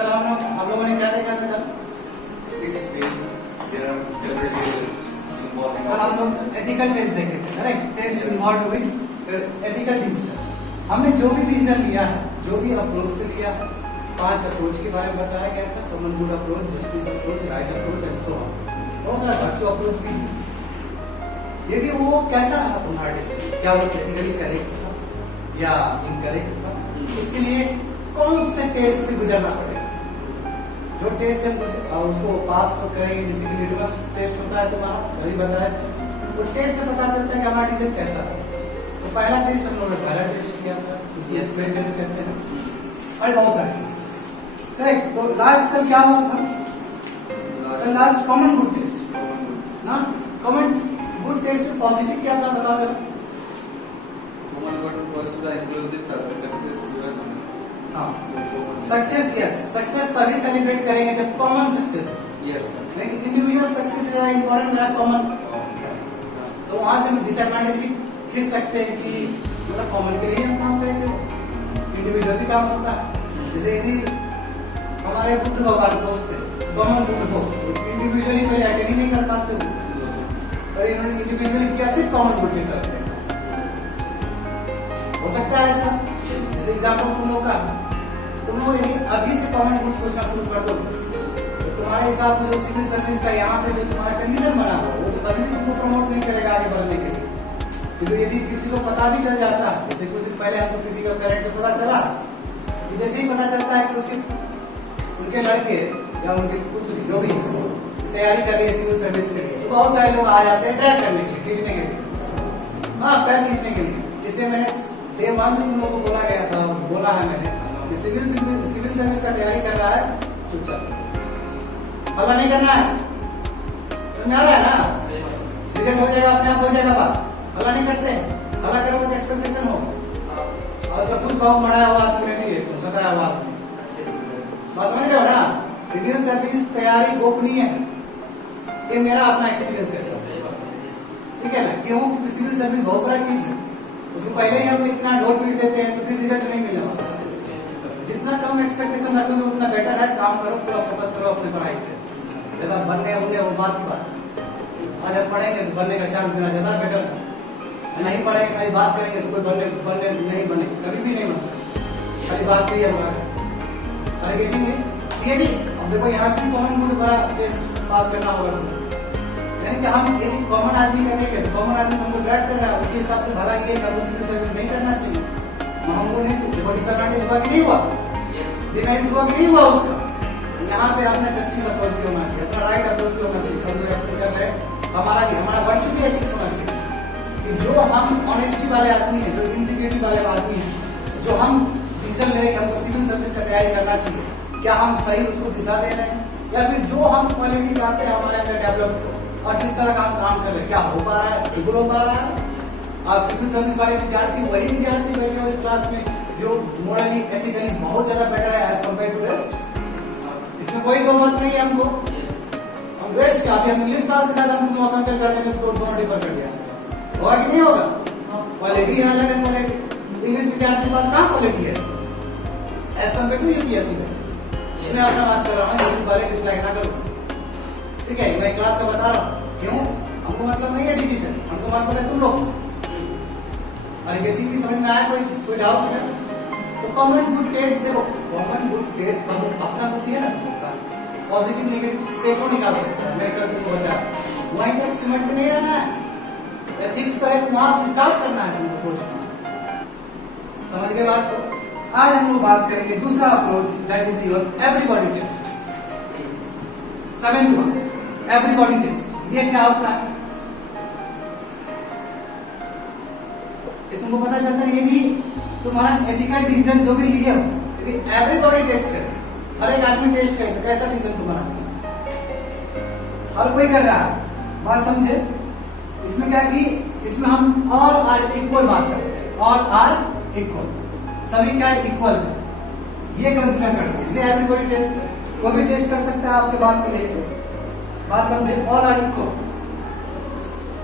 कल हम लोगों ने क्या देखा था कल? कल हम लोग एथिकल टेस्ट देखे थे, correct? Test involve with ethical decision. हमने जो भी डिसीजन लिया है, जो भी अप्रोच से लिया है, 5 अप्रोच के बारे में बताया गया था। Common good approach, justice approach, right approach and so on. बहुत सारा वर्चू अप्रोच भी। यदि वो कैसा रहा तुम्हारा डिसीजन, क्या वो एथिकली करेक्ट था या इनकरेक्ट था, इसके लिए कौन से टेस्ट से गुजरना पड़ेगा? जो टेस्ट से उसको पास तो करेंगे, जैसे कि लिटमस टेस्ट होता है तुम्हारा, वही बताया, वो टेस्ट से पता चलता है कि हमारा डिसीजन कैसा है। तो पहला टेस्ट हम लोगों ने पहला टेस्ट किया था, उसको स्क्रीन टेस्ट कहते हैं, और बहुत सारे करेक्ट। तो लास्ट कल क्या हुआ था? लास्ट कॉमन गुड टेस्ट ना। कॉमन गुड टेस्ट में पॉजिटिव क्या था बताओ जरा। Common good was the inclusive success given. हाँ, सक्सेस, यस, सक्सेस तभी सेलिब्रेट करेंगे जब कॉमन सक्सेस हो। Yes sir. लेकिन इंडिविजुअल सक्सेस ज्यादा इंपॉर्टेंट मेरा कॉमन। तो वहां से हम डिसएडवांटेज भी खींच सकते हैं कि मतलब कॉमन के लिए हम काम करेंगे, इंडिविजुअल भी काम होता है। जैसे यदि हमारे बुद्ध भगवान सोचते कॉमन गुड हो, इंडिविजुअली पहले अटेंड ही नहीं कर पाते हो, और इन्होंने इंडिविजुअली किया फिर कॉमन गुड की तरफ देखा। हो सकता है ऐसा। जैसे एग्जाम्पल तुम लोग का, तुम लोग यदि अभी से कॉमन गुड सोचना शुरू कर दोगे तो तुम्हारे हिसाब से जो सिविल सर्विस का यहाँ पे जो तुम्हारा कंडीशन बना हुआ वो तो कभी भी तुमको प्रमोट नहीं करेगा आगे बढ़ने के लिए। क्योंकि यदि किसी को पता भी चल जाता, जैसे कुछ दिन पहले हमको किसी का पेरेंट्स से पता चला कि जैसे ही पता चलता है कि उसके उनके लड़के या उनके पुत्र जो भी तैयारी कर रही है सिविल सर्विस के लिए, तो बहुत सारे लोग आ जाते हैं ट्रैक करने के लिए, खींचने के लिए, हाँ पैर खींचने के लिए। इसलिए मैंने डे 1 से तुम लोगों को बोला गया था, बोला है मैंने कि सिविल सर्विस का तैयारी कर रहा है चुपचाप, हल्ला नहीं करना है। समझ आ रहा है ना? रिजल्ट हो जाएगा, अपने आप हो जाएगा बात, हल्ला नहीं करते। हल्ला करोगे तो एक्सपेक्टेशन होगा, और उसका कुछ भाव मरा हुआ आदमी में भी है, सताया हुआ आदमी। बात समझ रहे हो ना? सिविल सर्विस तैयारी गोपनीय है, ये मेरा अपना एक्सपीरियंस कहता है, ठीक है ना? क्यों? क्योंकि सिविल सर्विस बहुत बड़ा चीज है, उसको पहले ही हम इतना ढोल पीट देते हैं तो फिर रिजल्ट नहीं मिलेगा। जितना कम एक्सपेक्टेशन रखोगे उतना बेटर है। काम करो, पूरा फोकस करो अपने पढ़ाई पे। ज्यादा बनने होंगे वो बात की बात, आज हम पढ़ेंगे तो बनने का चांस मेरा ज्यादा बेटर है। नहीं पढ़ेंगे, खाली बात करेंगे तो कोई बनने नहीं बने, कभी भी नहीं बन सकता, खाली बात भी है। अरे ये भी अब देखो, यहाँ से भी कॉमन गुड बड़ा टेस्ट पास करना होगा तुमको। यानी कि हम यदि कॉमन आदमी का देखें तो कॉमन आदमी हमको ड्रैग कर रहा है, उसके हिसाब से भला ये हमको सिविल सर्विस नहीं करना चाहिए। हमको नहीं, देखो डिसएडवांटेज हुआ कि नहीं हुआ, डिमेरिट्स हुआ कि नहीं हुआ उसका। यहाँ पे अपना जस्टिस अप्रोच भी होना चाहिए, अपना राइट अप्रोच भी होना चाहिए। हम लोग एक्सपेक्ट कर रहे हैं हमारा वर्चू भी एथिक्स होना चाहिए कि जो हम ऑनेस्टी वाले आदमी है, जो इंटीग्रिटी वाले आदमी है, जो हम डिसीजन ले रहे हैं कि हमको सिविल सर्विस का तैयारी करना चाहिए, क्या हम सही उसको दिशा दे रहे हैं, या फिर जो हम क्वालिटी चाहते हैं हमारे अंदर डेवलप हो और जिस तरह का हम काम कर रहे हैं क्या हो पा रहा है, बिल्कुल हो पा रहा है। आप सिविल सर्विस वाले विद्यार्थी वही विद्यार्थी बैठे हो इस क्लास में जो मोरली एथिकली बहुत ज्यादा बेटर है एज कम्पेयर टू रेस्ट। इसमें कोई दो मत नहीं है हमको। हम रेस्ट क्या, अभी हम इंग्लिश क्लास के साथ हम कंपेयर कर देंगे तो दोनों डिफर कर दिया होगा कि नहीं होगा? क्वालिटी है अलग है, क्वालिटी इंग्लिश विद्यार्थी के पास कहाँ क्वालिटी है as compare to UPSC batches. मैं अपना बात कर रहा हूँ, यूट्यूब वाले डिसलाइक ना करो, ठीक है? मैं क्लास का बता रहा हूँ, क्यों? हमको मतलब नहीं है डिजिटल, हमको मतलब है तुम लोग से। अरे ये चीज की समझ में आया? कोई डाउट है? तो कॉमन गुड टेस्ट देखो, कॉमन गुड टेस्ट अपना बुद्धि है ना, पॉजिटिव नेगेटिव सेटो निकाल सकता है। मैं कल तुमको बताया वहीं तक सिमट के नहीं रहना है, एथिक्स तो है, वहां से स्टार्ट करना है तुमको सोचना। समझ गए बात को? आज हम लोग बात करेंगे दूसरा approach, that is your everybody test. 7th one, everybody test. ये क्या होता है? ये तुमको पता चलता है यदि तुम्हारा एथिकल डिसीजन जो भी लिए हो, यदि एवरीबॉडी टेस्ट करे, हर एक आदमी टेस्ट करे तो कैसा डिसीजन तुम्हारा? हर कोई कर रहा है, बात समझे? इसमें क्या कि इसमें हम ऑल आर इक्वल बात करते हैं, ऑल आर इक्वल, सभी क्या इक्वल है, ये कंसिडर करते हैं। इसलिए एवरीबॉडी टेस्ट कोई भी टेस्ट कर सकता है आपके बात को लेकर, बात समझे? ऑल आर इक्वल,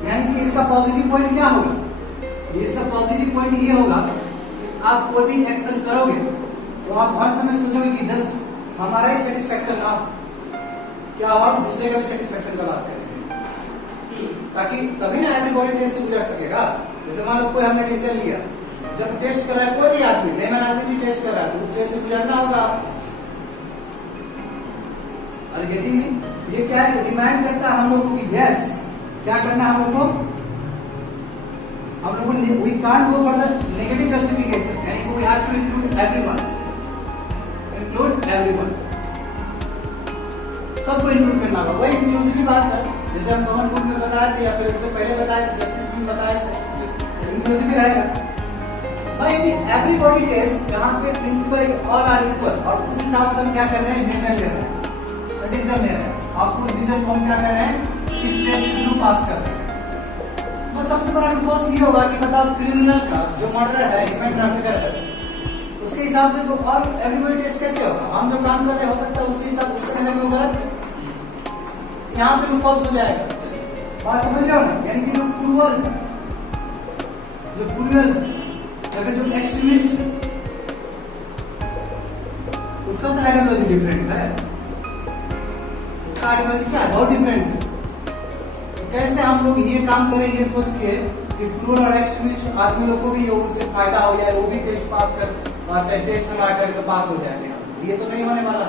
यानी कि इसका पॉजिटिव पॉइंट क्या होगा? इसका पॉजिटिव पॉइंट ये होगा कि आप कोई भी एक्शन करोगे तो आप हर समय सोचोगे कि जस्ट हमारा ही सेटिस्फेक्शन ना क्या और दूसरे का भी सेटिस्फेक्शन का बात करेंगे, ताकि तभी ना एवरीबॉडी टेस्ट से गुजर सकेगा। जैसे मान लो कोई हमने डिसीजन लिया, जब टेस्ट कर रहा है कोई भी आदमी, लेमन आदमी भी टेस्ट कर रहा है, तो टेस्ट से गुजरना होगा। और गेटिंग मी, ये क्या है, डिमांड करता है हम लोगों की यस क्या करना है हम लोगों को, we can't go for the negative justification, यानी कि we have to include everyone, सबको इंक्लूड करना होगा। वही इंक्लूसिव बात है, जैसे हम कॉमन गुड में बताए थे या फिर उससे पहले बताए थे, जस्टिस में बताए थे, इंक्लूसिव रहेगा भाई। एवरीबॉडी टेस्ट जहां पे प्रिंसिपल ऑल आर इक्वल, और उस हिसाब से हम क्या कर रहे हैं, निर्णय ले रहे हैं, डिसीजन ले रहे हैं, और उस डिसीजन को हम क्या कर रहे हैं, किस टेस्ट के थ्रू पास कर रहे हैं। बस सबसे बड़ा डिफरेंस ये होगा कि बताओ क्रिमिनल का जो मर्डर है, ह्यूमन ट्रैफिकर है, उसके हिसाब से तो और एवरीबॉडी टेस्ट कैसे होगा, हम जो काम कर रहे हैं हो सकता है उसके हिसाब उसके नजर में गलत, यहाँ पे फॉल्स हो जाएगा। बात समझ रहे हो ना, यानी कि जो क्रूअल या फिर जो एक्सट्रीमिस्ट, उसका तो आइडियोलॉजी डिफरेंट है, उसका आइडियोलॉजी क्या है, बहुत डिफरेंट है। तो कैसे हम लोग ये काम करें, ये सोच के कि क्रूअल और एक्सट्रीमिस्ट आदमी लोग को भी उससे फायदा हो जाए, वो भी टेस्ट पास कर, टेस्ट में आकर के पास हो जाएंगे, ये तो नहीं होने वाला।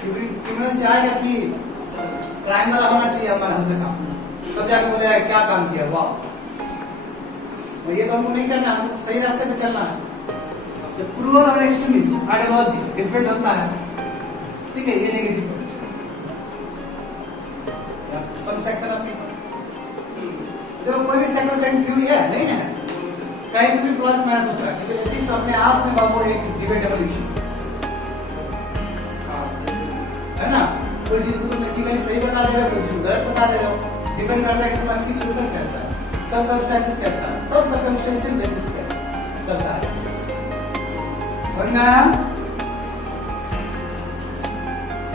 क्योंकि क्रिमिनल चाहेगा कि क्राइम वाला होना चाहिए हमारा हमसे काम, तब जाके बोलेगा क्या काम किया, वाह। और ये तो हमको नहीं करना, हमको सही रास्ते पे चलना है। जब क्रूअल और एक्सट्रीमिस्ट आइडियोलॉजी डिफरेंट होता है, ठीक है, ये नेगेटिव सम सेक्शन अपनी देखो, कोई भी सेक्रोसेंट थ्योरी है नहीं है, कहीं भी प्लस माइनस होता है, क्योंकि एथिक्स अपने आप में बाबू एक डिबेटेबल इशू है ना। कोई चीज को तुम एथिकली सही बता दे रहे हो, कोई चीज गलत बता दे रहे हो, डिपेंड करता है कि तुम्हारा सिचुएशन कैसा है, सर्कमस्टेंसेस कैसा है, सब सर्कमस्टेंशियल बेसिस पे चलता है। समझ में आया?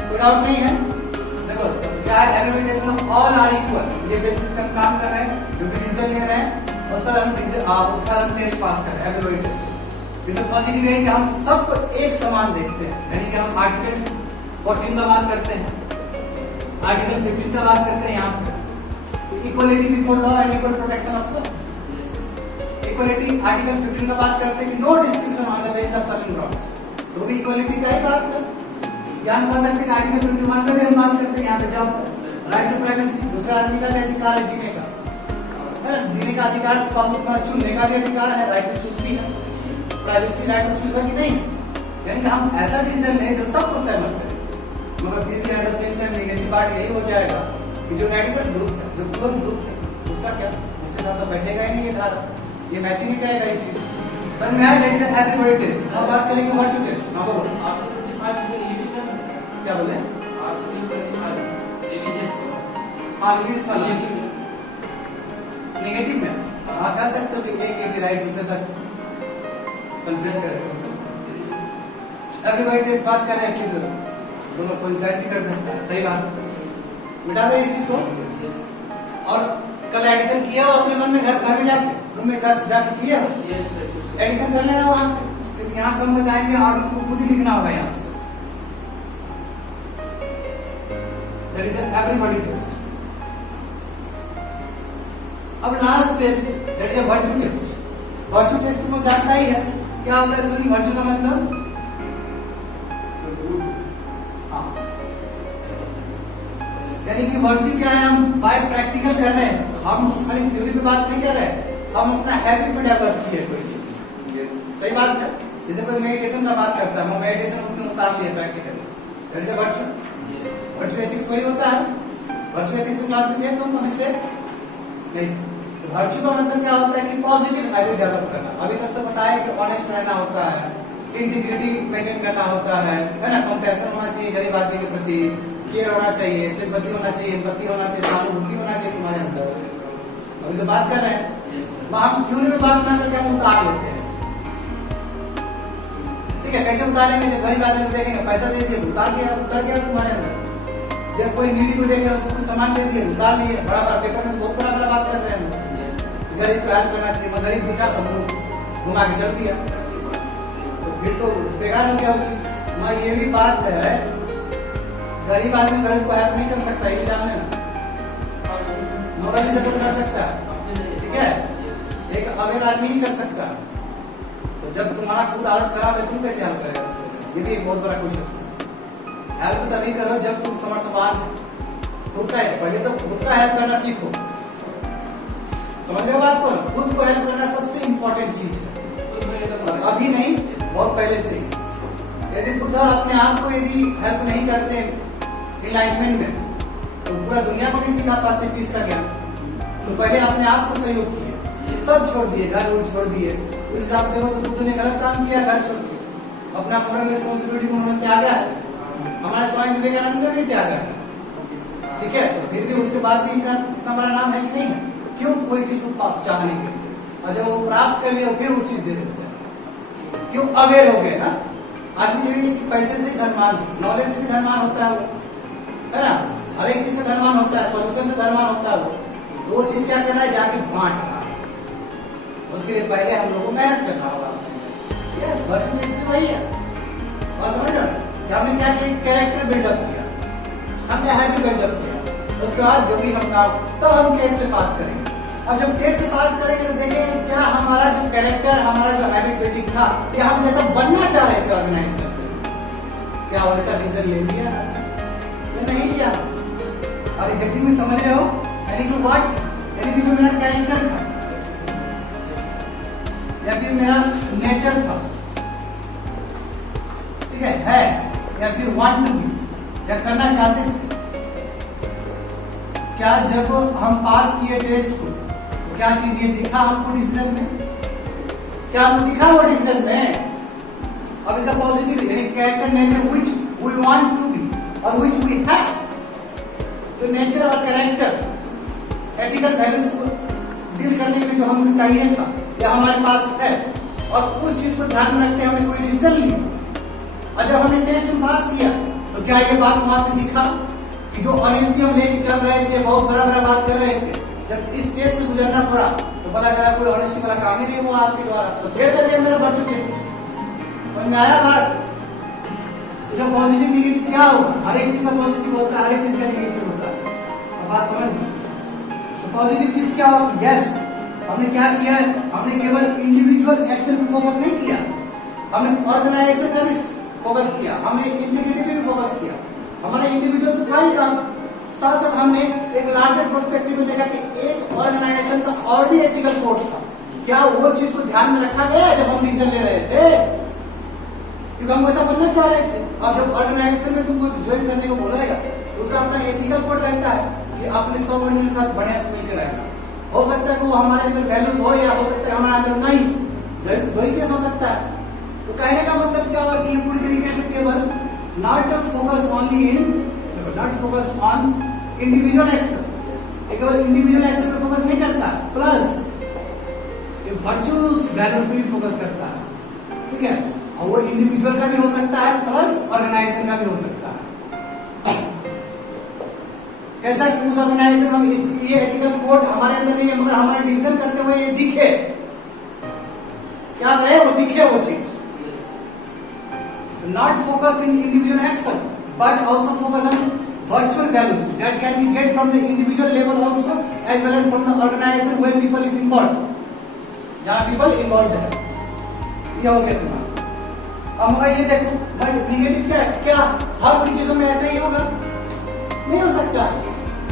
कोई डाउट नहीं है? देखो क्या है, एवरीबॉडी टेस्ट में ऑल आर इक्वल, ये बेसिस पे हम काम कर रहे हैं, जो भी डिसीजन ले रहे हैं उसका हम टेस्ट पास कर रहे हैं, एवरीबॉडी टेस्ट। इससे पॉजिटिव है कि हम सबको एक समान देखते हैं, यानी कि हम आर्टिकल 14 का बात करते हैं, आर्टिकल 15 का बात करते हैं, यहाँ पे equality before law and equal protection of law. Equality article 15 का बात करते हैं कि no discrimination on the basis of certain grounds, तो भी इक्वलिटी का ही बात है। यहाँ हम कह सकते हैं आर्टिकल 21 में भी हम बात करते हैं, यहाँ पे जॉब राइट टू प्राइवेसी, दूसरा आदमी का भी अधिकार है जीने का, जीने का अधिकार, तुम्हारा चुनने का भी अधिकार है, राइट टू चूज भी है, प्राइवेसी राइट टू चूज है कि नहीं। यानी कि हम ऐसा डिसीजन लें जो सबको सहमत करे, मगर फिर भी at the same time negative part यही हो जाएगा कि जो रेडिकल ग्रुप है, जो क्रूअल ग्रुप है, उसका क्या, उसके साथ तो बैठेगा ही नहीं, ये धारा ये मैच ही नहीं करेगा ये चीज। समझ में आया? That is everybody test. अब बात करेंगे वर्चू टेस्ट। हां बोलो, क्या बोले? रिलीजियस वाला नेगेटिव में आप कह सकते हो कि एक व्यक्ति राइट दूसरे साथ कन्फ्रेंस करेगा। एवरीबॉडी टेस्ट बात कर रहे हैं, फिर दोनों कोइंसाइड भी कर सकते हैं, सही बात। मिटा दो इस चीज को। और कल एडिशन किया हो अपने मन में, घर में जाके रूम में जाके किया एडिशन कर लेना वहां पे, क्योंकि यहाँ कम बताएंगे और उनको खुद ही लिखना होगा यहाँ से। That is everybody test. अब last test that is virtue test. Virtue test को जानता ही है, क्या होता है सुनिए, वर्चू का मतलब यानी कि वर्चू क्या है, हम बाय प्रैक्टिकल कर रहे हैं, हम खाली थ्योरी पे बात नहीं कर रहे हैं, हम अपना हैबिट में डेवलप किए कोई चीज। सही बात है। जैसे कोई मेडिटेशन का बात करता है, हम मेडिटेशन उसमें उतार लिए practically, that is virtue. Virtue ethics वही होता है। वर्चू एथिक्स में क्लास में थे तुम, हम इससे नहीं। तो वर्चू का मतलब क्या होता है कि पॉजिटिव हैबिट डेवलप करना। अभी तक तो बताया कि ऑनेस्ट रहना होता है, इंटीग्रिटी मेंटेन करना होता है ना, कंपैशन होना चाहिए गरीब आदमी के प्रति, केयर होना चाहिए, सिंपैथी होना चाहिए, एम्पैथी होना चाहिए, सहानुभूति होना चाहिए तुम्हारे अंदर। अभी तो बात कर रहे हैं, हम थ्योरी में बात ना करके हम उतार लेते हैं। ठीक है, कैसे उतारेंगे? जब गरीब आदमी को देखेंगे, पैसा दे दिए तो उतार गया तुम्हारे अंदर। जब कोई नीडी को देखे, उसको कुछ सामान दे दिए, उतार लिए। बड़ा बड़ा पेपर में बहुत बड़ा बात कर रहे हैं, गरीब को हेल्प करना चाहिए। मैं गरीब दिखा तो घुमा के चल दिया, तो फिर तो बेकार हो गया वो चीज। मैं ये भी बात है, गरीब आदमी गरीब को हेल्प नहीं कर सकता, ये भी जान लेना। मोरली सपोर्ट कर सकता है, ठीक है, एक अमीर आदमी नहीं कर सकता। तो जब तुम्हारा खुद हालत खराब है, तुम कैसे हेल्प करेगा उसके लिए? ये भी एक बहुत बड़ा क्वेश्चन है। हेल्प तभी करो जब तुम समर्थवान हो, खुद का पहले तो खुद का हेल्प करना सीखो। समझ रहे हो बात को? खुद को हेल्प करना सबसे इम्पोर्टेंट चीज है, अभी नहीं, बहुत पहले से ही। यदि खुद अपने आप को यदि हेल्प नहीं करते एनलाइटमेंट में, तो पूरा दुनिया को नहीं सिखा पाते पीस का ज्ञान। तो पहले अपने आप को सहयोग किए, सब छोड़ दिए, घर वो छोड़ दिए। उस हिसाब देखो तो बुद्ध ने गलत काम किया, घर छोड़ दिया, अपना मोरल रिस्पॉन्सिबिलिटी को उन्होंने त्यागा है। हमारे स्वामी विवेकानंद ने भी त्यागा है, ठीक है। तो फिर भी उसके बाद भी इनका इतना बड़ा नाम है कि नहीं है? क्यों? कोई चीज को चाहने के लिए, और जब वो प्राप्त कर लिया फिर उस चीज दे देते हैं। क्यों? अवेयर हो गए ना। आदमी ये नहीं कि पैसे से धनवान, नॉलेज से भी धनवान होता है वो, है ना। हर एक चीज से धनवान होता है, सॉल्यूशन से धनवान होता है वो चीज क्या करना है? जाके बांटना। उसके लिए पहले हम लोगों को मेहनत करना होगा। यस, वर्तमान वही है। और समझ रहे हो कि हमने क्या किया? कैरेक्टर बिल्डअप किया, हमने हैबिट बिल्डअप किया। उसके बाद जो भी हम काम, तब हम टेस्ट से पास करेंगे। अब जब टेस्ट से पास करेंगे तो देखेंगे क्या हमारा जो कैरेक्टर, हमारा जो हैबिट बिल्डिंग था, या हम जैसा बनना चाह रहे थे ऑर्गेनाइजेशन में, क्या वैसा डिसीजन ले लिया या नहीं लिया? और एग्जैक्टली में समझ रहे हो? यानी कि व्हाट, यानी कि जो मेरा कैरेक्टर था या फिर मेरा नेचर था, ठीक है, या फिर वांट टू बी, या करना चाहते थे, क्या जब हम पास किए टेस्ट को तो क्या चीज ये दिखा हमको डिसीजन में? क्या हमको दिखा वो डिसीजन में? अब इसका पॉजिटिव यानी character nature which we want to be और व्हिच वी हैव। जो नेचर और कैरेक्टर एथिकल वैल्यूज को डील करने के लिए जो हमको चाहिए था या हमारे पास है, और उस चीज को ध्यान में रखते हमने कोई डिसीजन लिया, और जब हमने टेस्ट में पास किया तो क्या ये बात वहां पे दिखा कि जो ऑनेस्टी हम लेके चल रहे थे, बहुत बड़ा बड़ा बात कर रहे थे, जब इस टेस्ट से गुजरना पड़ा तो पता चला कोई ऑनेस्टी वाला काम ही नहीं हुआ आपके द्वारा, तो फिर करके मेरा वर्चू टेस्ट समझ में आया बात? इसका पॉजिटिव निगेटिव क्या होगा? हर एक चीज का पॉजिटिव होता है, हर एक चीज का निगेटिव होता है। अब बात समझ में? तो पॉजिटिव चीज क्या होगा? यस, हमने क्या किया? हमने केवल इंडिविजुअल एक्शन पे फोकस नहीं किया, हमने ऑर्गेनाइजेशन का भी फोकस किया, हमने इंटीग्रिटी पे भी फोकस किया। हमारा इंडिविजुअल तो था ही काम, साथ साथ हमने एक लार्जर पर्सपेक्टिव में देखा कि एक ऑर्गेनाइजेशन का और भी एथिकल कोड था। क्या वो चीज को ध्यान में रखा गया जब हम डिसीजन ले रहे थे? क्योंकि हम वैसा बनना चाह रहे थे। अब जब ऑर्गेनाइजेशन में तुमको ज्वाइन करने को बोलेगा तो उसका अपना एथिकल कोड रहता है कि अपने सबऑर्डिनेट के साथ बढ़िया से मिलकर रहना। हो सकता है कि वो हमारे अंदर वैल्यूज हो, या हो सकता है हमारे अंदर नहीं, दो ही केस हो सकता है। तो कहने का मतलब क्या हुआ कि पूरी तरीके से केवल not focus only in, not focus on individual action, केवल इंडिविजुअल एक्शन पे फोकस नहीं करता, प्लस ये वर्चूज वैल्यूज पे भी फोकस करता है, ठीक है। और वो इंडिविजुअल का भी हो सकता है प्लस ऑर्गेनाइजेशन का भी हो सकता है। कैसा कि उस ऑर्गेनाइजेशन में ये एथिकल कोड हमारे अंदर नहीं है, मगर हमारे डिसीजन करते हुए ये दिखे, क्या करें वो दिखे वो चीज। Not focus in individual action, but also focus on virtual values that can be get from the individual level also, as well as from the organization where people is involved. जहाँ people involved है, ये हो गया तुम्हारा। अब मगर ये देखो, बट निगेटिव क्या है? क्या हर सिचुएशन में ऐसे ही होगा? नहीं हो सकता।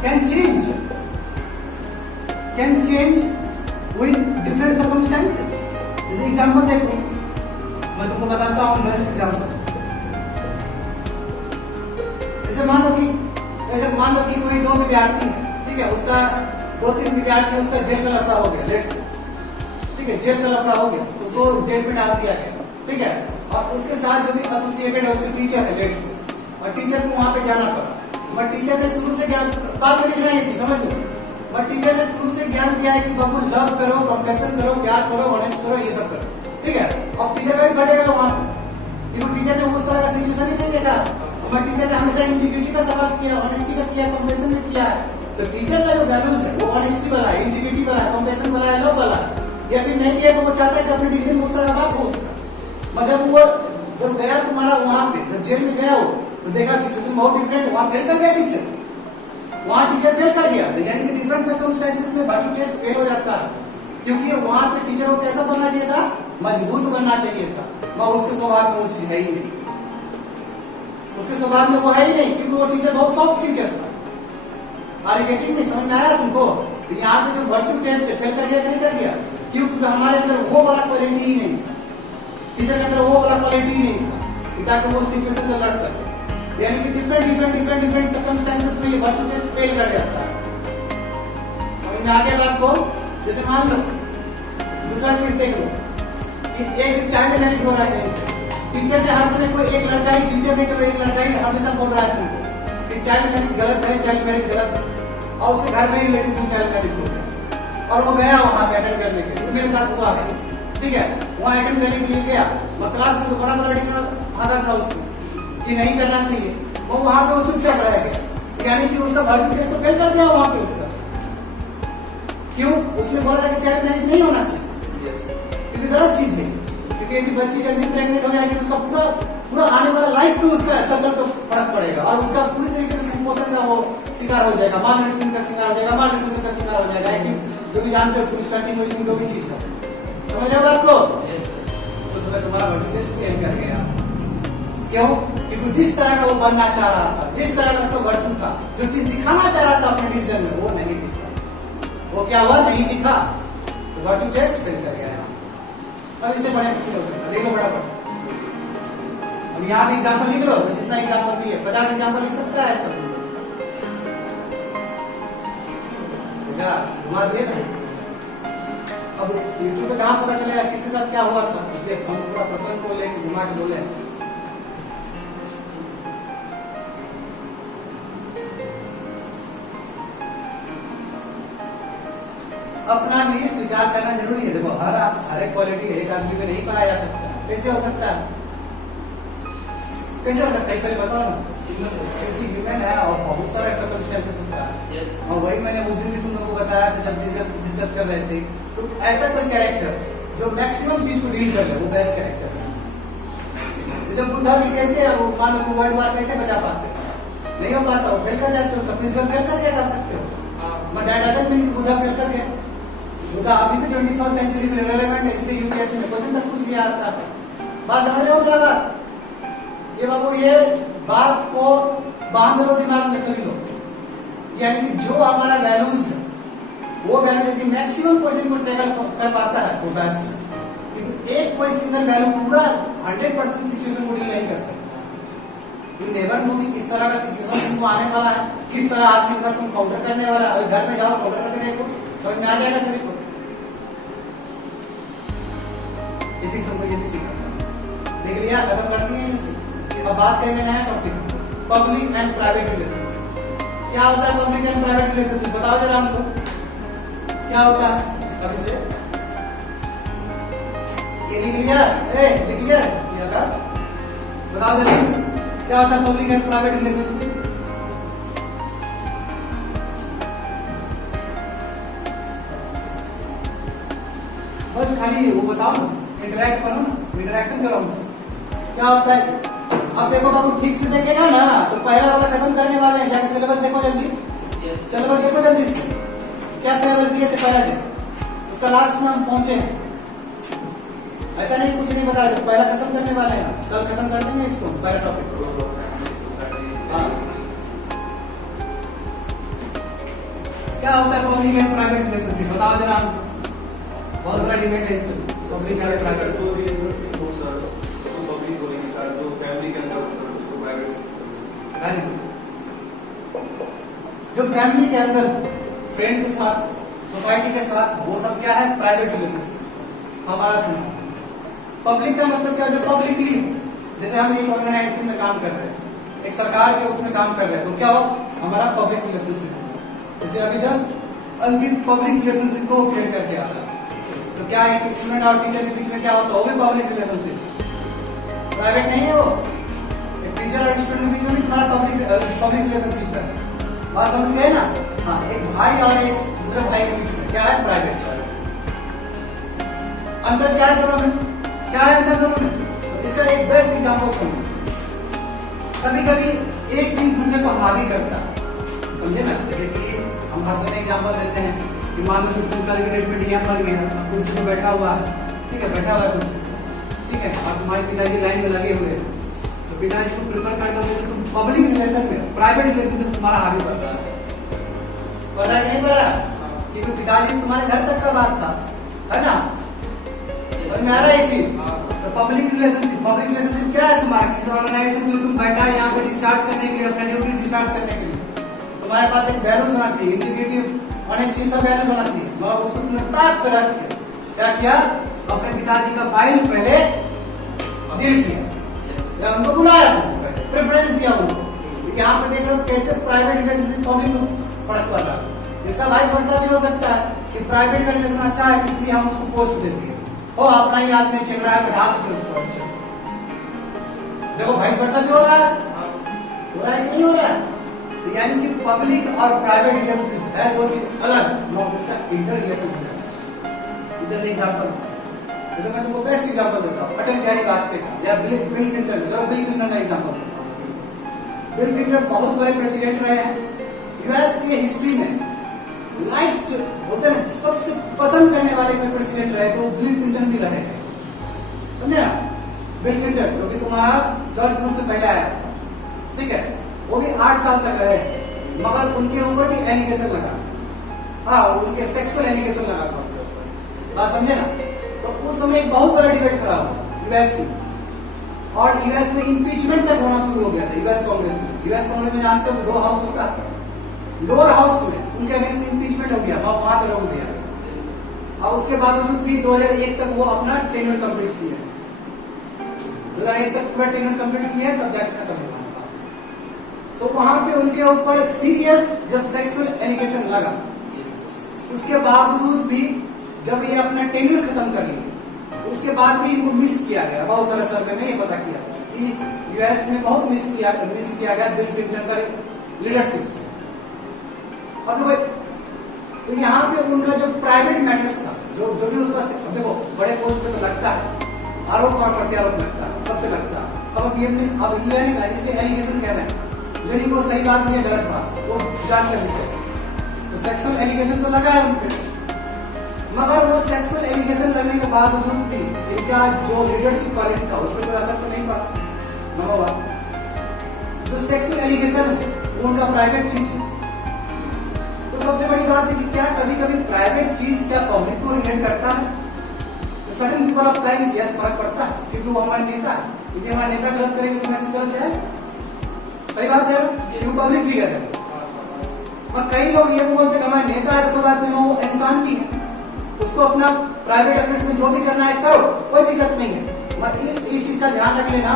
Can change with different circumstances. जैसे एग्जाम्पल देखो, मैं तुमको बताता हूँ बेस्ट एग्जाम्पल। जैसे मान लो कि कोई दो विद्यार्थी है, ठीक है, उसका 2-3 विद्यार्थी, उसका जेल का लफड़ा हो गया, लेट्स से, ठीक है, जेल का लफड़ा हो गया, उसको जेल में डाल दिया गया, ठीक है, और उसके साथ जो भी एसोसिएटेड है उसके टीचर है, लेट्स से, और टीचर को वहां पे जाना पड़ा। बट टीचर ने शुरू से ज्ञान, बात में लिखना है समझ लो, बट टीचर ने शुरू से ज्ञान दिया है कि बाबू लव करो, कंपैशन करो, प्यार करो, ऑनेस्ट करो, ये सब करो, ठीक है। अब टीचर का भी बढ़ेगा वहां, क्योंकि टीचर ने उस तरह का सिचुएशन ही नहीं देखा, और टीचर ने हमेशा इंटीग्रिटी का सवाल किया, ऑनेस्टी का किया, कंपैशन में किया है। तो टीचर का जो वैल्यूज है वो ऑनेस्टी वाला है, इंटीग्रिटी वाला है, कंपैशन वाला है, लव वाला है। या फिर नहीं किया तो वो चाहता है कि अपने डिसीजन में उस तरह का बात हो उसका, मतलब वो जब गया तुम्हारा वहां पे, जब जेल में गया वो, तो देखा सिचुएशन बहुत डिफरेंट, वहां फेल कर गया टीचर, वहां टीचर फेल कर गया, तो यानी कि डिफरेंट सर्कमस्टेंसेस में बाकी टेस्ट फेल हो जाता है, क्योंकि वहां पे टीचर को कैसा बनना चाहिए था, मजबूत बनना चाहिए था, मगर उसके स्वभाव में वो चीज है ही नहीं, उसके स्वभाव में वो है ही नहीं, क्योंकि वो टीचर बहुत सॉफ्ट टीचर था। आर गेटिंग में समझ में आया तुमको? तो यहाँ पे जो वर्चुअल टेस्ट है, फेल कर गया कि नहीं कर गया? क्यों? क्योंकि हमारे अंदर वो वाला क्वालिटी ही नहीं था, टीचर के अंदर वो वाला क्वालिटी ही नहीं था, ताकि वो सिचुएशन से लड़ सके। यानी कि डिफरेंट सर्कमस्टेंसेस में ये वर्चुअल टेस्ट फेल कर जाता है। समझ में आ गया बात को? जैसे मान लो दूसरा केस देख लो कि एक चाइल्ड मैरिज हो रहा है, टीचर ने हर समय कोई एक लड़का ही, टीचर ने चलो एक लड़का ही हमेशा बोल रहा है तुमको कि चाइल्ड मैरिज गलत है, चाइल्ड मैरिज गलत है, और उसके घर में ही लेडीज में चाइल्ड मैरिज हो गया, और वो गया वहां पे अटेंड करने के लिए, मेरे साथ हुआ है, ठीक है, वहां अटेंड करने के लिए गया, मैं क्लास में तो बड़ा डिनर आता था उसको, ये नहीं करना चाहिए, वो वहां पे वो चुपचाप रह गया, यानी कि उसका वर्चुअल टेस्ट तो फेल कर गया वहां पे उसका। क्यों? उसने बोला था कि चाइल्ड मैरिज नहीं होना चाहिए, क्योंकि गलत चीज है, क्योंकि यदि बच्ची जल्दी प्रेग्नेंट हो जाएगी तो उसका पूरा आने वाला लाइफ पे उसका सर्कल पे फर्क पड़ेगा, और उसका पूरी तरीके से कुपोषण का वो शिकार हो जाएगा, माल न्यूट्रिशन का शिकार हो जाएगा, माल न्यूट्रिशन का शिकार हो जाएगा, जो भी जानते हो तुम स्टार्टिंग में जो भी चीज का, समझ रहे हो बात को? उस समय तुम्हारा वर्चुअल टेस्ट फेल कर गया। क्यों? क्योंकि जिस तरह का वो बनना चाह रहा था, जिस तरह का उसका वर्चू था, जो चीज दिखाना चाह रहा था अपने डिसीजन में, वो नहीं दिखा, वो क्या हुआ? नहीं दिखा, तो वर्चुअल टेस्ट फेल कर गया। अब इससे बड़े कुछ नहीं हो सकता, देखो बड़ा बड़ा। अब यहाँ पे एग्जाम्पल लिख लो, तो जितना एग्जाम्पल दिए 50 एग्जाम्पल लिख सकता है सब, घुमा दिए ना। अब यूट्यूब पे कहाँ पता चलेगा किसके साथ क्या हुआ था, इसलिए हम पूरा प्रसंग को लेकर घुमा के बोले। अपना भी स्वीकार करना जरूरी है। देखो हर एक क्वालिटी एक आदमी में नहीं पाया जा सकता। कैसे हो सकता है? कैसे हो सकता है पहले बताओ ना। क्योंकि ह्यूमन है और बहुत सारा सर्कमस्टेंसेस होता है। और वही मैंने उस दिन भी तुम लोगों को बताया था जब डिस्कस कर रहे थे, तो ऐसा कोई कैरेक्टर जो मैक्सिमम चीज को डील कर ले वो बेस्ट कैरेक्टर है। जैसे बुद्धा भी कैसे है, वो मान लो वर्ल्ड वार कैसे बचा पाते, नहीं हो पाता, वो फेल कर जाते हो, तब फेल करके हटा सकते हो। But that doesn't mean Buddha fail कर गया। बुद्धा अभी भी 21st सेंचुरी के रिलेवेंट है, इसलिए यूपीएससी में क्वेश्चन तक पूछ लिया आता है। बात समझ रहे हो क्या बात? ये बाबू ये बात को बांध लो दिमाग में सभी लोग, यानी कि जो हमारा वैल्यूज है वो वैल्यू यदि मैक्सिमम क्वेश्चन को टैकल कर पाता है तो बेस्ट है, क्योंकि एक कोई सिंगल वैल्यू पूरा 100% सिचुएशन को डील नहीं कर सकता। तुम नेवर नो कि किस तरह का सिचुएशन तुमको आने वाला है, किस तरह आदमी के साथ तुम काउंटर करने वाला है। अभी घर में जाओ काउंटर करके देखो, समझ में आ जाएगा सभी को। एथिक्स हमको ये भी सीखना, देख लिया, खत्म कर दिए। अब बात करेंगे नया topic, public and private relationship. क्या होता है पब्लिक एंड प्राइवेट रिलेशनशिप? बताओ जरा हमको क्या होता है। अभी से ये लिख लिया, लिख लिया ये आकाश, बताओ जल्दी क्या होता है पब्लिक एंड प्राइवेट रिलेशनशिप? बस खाली वो बताओ ना, इंटरेक्ट करो ना, इंटरेक्शन करो हमसे। क्या होता है? अब देखो बाबू ठीक से देखेगा ना तो पहला वाला खत्म करने वाले हैं। जाके सिलेबस देखो जल्दी, सिलेबस देखो जल्दी से, क्या सिलेबस दिए थे पहला डे, उसका लास्ट में हम पहुंचे हैं। ऐसा नहीं कुछ नहीं बताया, पहला खत्म करने वाले हैं, कल खत्म कर देंगे इसको पहला टॉपिक। हाँ क्या होता है पब्लिक एंड प्राइवेट रिलेशनशिप? बताओ जरा हमको, बहुत बड़ा डिबेट है इसमें। पब्लिक एंड प्राइवेट तो रिलेशनशिप हो सर, उसको पब्लिक बोलेंगे सर, जो फैमिली के अंदर होता है उसको प्राइवेट। जो फैमिली के अंदर फ्रेंड के साथ, सोसाइटी के साथ, वो सब क्या है? Private relationship. हमारा पब्लिक का मतलब क्या? जो पब्लिकली, जैसे हम एक ऑर्गेनाइजेशन में काम कर रहे हैं, एक सरकार के उसमें काम कर रहे हैं, तो क्या हो? हमारा पब्लिक रिलेशनशिप। जैसे अभी जस्ट अंकित पब्लिक रिलेशनशिप को क्रिएट करके आ रहा है, तो क्या है कि स्टूडेंट और टीचर के बीच में क्या होता है? वो भी पब्लिक रिलेशनशिप, प्राइवेट नहीं है वो। एक टीचर और स्टूडेंट के बीच में भी तुम्हारा पब्लिक रिलेशनशिप है। बात समझ गए ना? हाँ, एक भाई और एक दूसरे भाई के बीच में क्या है? प्राइवेट। अंतर क्या है दोनों में? क्या है अंतर दोनों में? तो इसका एक बेस्ट एग्जांपल समझो। कभी कभी एक चीज दूसरे को हावी करता है, समझे ना? जैसे कि हम हर समय एग्जांपल देते हैं कि मान लो कि तुम कल के डेट में डीएम बन गए, अब कुर्सी पे बैठा हुआ है, ठीक है, बैठा हुआ है कुर्सी, ठीक है, और तुम्हारे पिताजी लाइन में लगे हुए हैं, तो पिताजी को प्रेफर कर दोगे तो तुम पब्लिक रिलेशन में, प्राइवेट रिलेशनशिप तुम्हारा हावी पड़ता है। पता नहीं पड़ा कि पिताजी तुम्हारे घर तक का बात था, है ना? समझ में आ रहा है ये चीज? तो पब्लिक रिलेशनशिप क्या है तुम्हारा? किसी ऑर्गेनाइजेशन में तुम बैठा है यहाँ पे डिस्चार्ज करने के लिए, अपना ड्यूटी डिस्चार्ज करने के लिए, तुम्हारे पास एक वैल्यूज होना चाहिए, इंटीग्रिटी, ऑनेस्टी, सब वैल्यूज होना चाहिए, मगर उसको तुमने ताक कर रख के क्या किया? अपने पिताजी का फाइल पहले डिलीट किया, उनको बुलाया, प्रेफरेंस दिया उनको। यहाँ पर देख रहे हो कैसे प्राइवेट रिलेशनशिप पब्लिक में फर्क पड़ रहा है। इसका वाइस वर्सा भी हो सकता है कि प्राइवेट का रिलेशन अच्छा है इसलिए हम उसको पोस्ट देते हैं, और अपना ही आदमी चल रहा है, बैठा देते उसको अच्छे से। देखो वाइस वर्सा भी हो रहा है कि नहीं हो रहा है? तो यानी कि पब्लिक और प्राइवेट रिलेशनशिप है दो चीज अलग, मगर उसका इंटर रिलेशन हो जाता है। जैसे एग्जाम्पल, जैसे मैं तुमको बेस्ट एग्जाम्पल देता हूँ अटल बिहारी वाजपेयी का या बिल क्लिंटन। चलो बिल क्लिंटन का एग्जाम्पल देता हूँ। बिल क्लिंटन बहुत बड़े प्रेसिडेंट रहे हैं यूएस की हिस्ट्री में, लाइट होते हैं सबसे पसंद करने वाले कोई प्रेसिडेंट रहे तो बिल क्लिंटन भी रहे, समझे ना? बिल क्लिंटन जो कि तुम्हारा जॉर्ज बुश से पहले आया था, ठीक है, वो भी 8 साल तक रहे, मगर उनके ऊपर भी एलिगेशन लगा, हाँ, उनके सेक्सुअल एलिगेशन लगा था उनके ऊपर, बात समझे ना? तो उस समय एक बहुत बड़ा डिबेट खड़ा हुआ यूएस में, और यूएस में इम्पीचमेंट तक होना शुरू हो गया था। यूएस कांग्रेस में जानते हो 2 हाउस होता है, लोअर हाउस में उनके अगेंस्ट इम्पीचमेंट हो गया, वहां पे रोक दिया, और उसके बावजूद भी 2001 तक वो अपना टेन्योर कंप्लीट किया, 2001 तक पूरा टेन्योर कंप्लीट किया, तब जाके खत्म हुआ। तो वहां पे उनके ऊपर सीरियस जब सेक्सुअल एलिगेशन लगा, उसके बावजूद भी जब ये अपना टेन्योर खत्म कर लिए, तो उसके बाद भी इनको मिस किया गया। बहुत सारे सर्वे में ये पता किया कि यूएस में बहुत मिस किया गया बिल क्लिंटन का लीडरशिप से। और तो यहाँ पे उनका जो प्राइवेट मैटर्स था, जो भी उसका, देखो बड़े पोस्ट पे तो लगता है, आरोप और प्रत्यारोप लगता है, सब पे लगता है। अब ये नहीं कहा, इसलिए एलिगेशन कह रहे हैं, जो नहीं वो सही बात नहीं है, गलत बात, वो जांच का विषय। तो सेक्सुअल एलिगेशन तो लगा है उनके, मगर वो सेक्सुअल एलिगेशन लगने के बावजूद भी इनका जो लीडरशिप क्वालिटी था उसमें कोई असर तो नहीं पड़ा। नंबर 1, जो सेक्सुअल एलिगेशन है वो उनका प्राइवेट चीज है। तो सबसे बड़ी बात है कि क्या कभी कभी प्राइवेट चीज क्या पब्लिक को रिलेट करता है? तो सडन पीपल आप कहेंगे यस, फर्क पड़ता है, क्योंकि वो हमारे नेता है, यदि हमारे नेता गलत करेंगे तो मैसेज गलत जाएगा, सही बात है, क्योंकि पब्लिक फिगर है। और कई लोग ये बोलते हैं हमारे नेता है, कोई बात नहीं, वो इंसान भी है, उसको अपना प्राइवेट अफेयर्स में जो भी करना है करो, कोई दिक्कत नहीं है। इस चीज का ध्यान रख लेना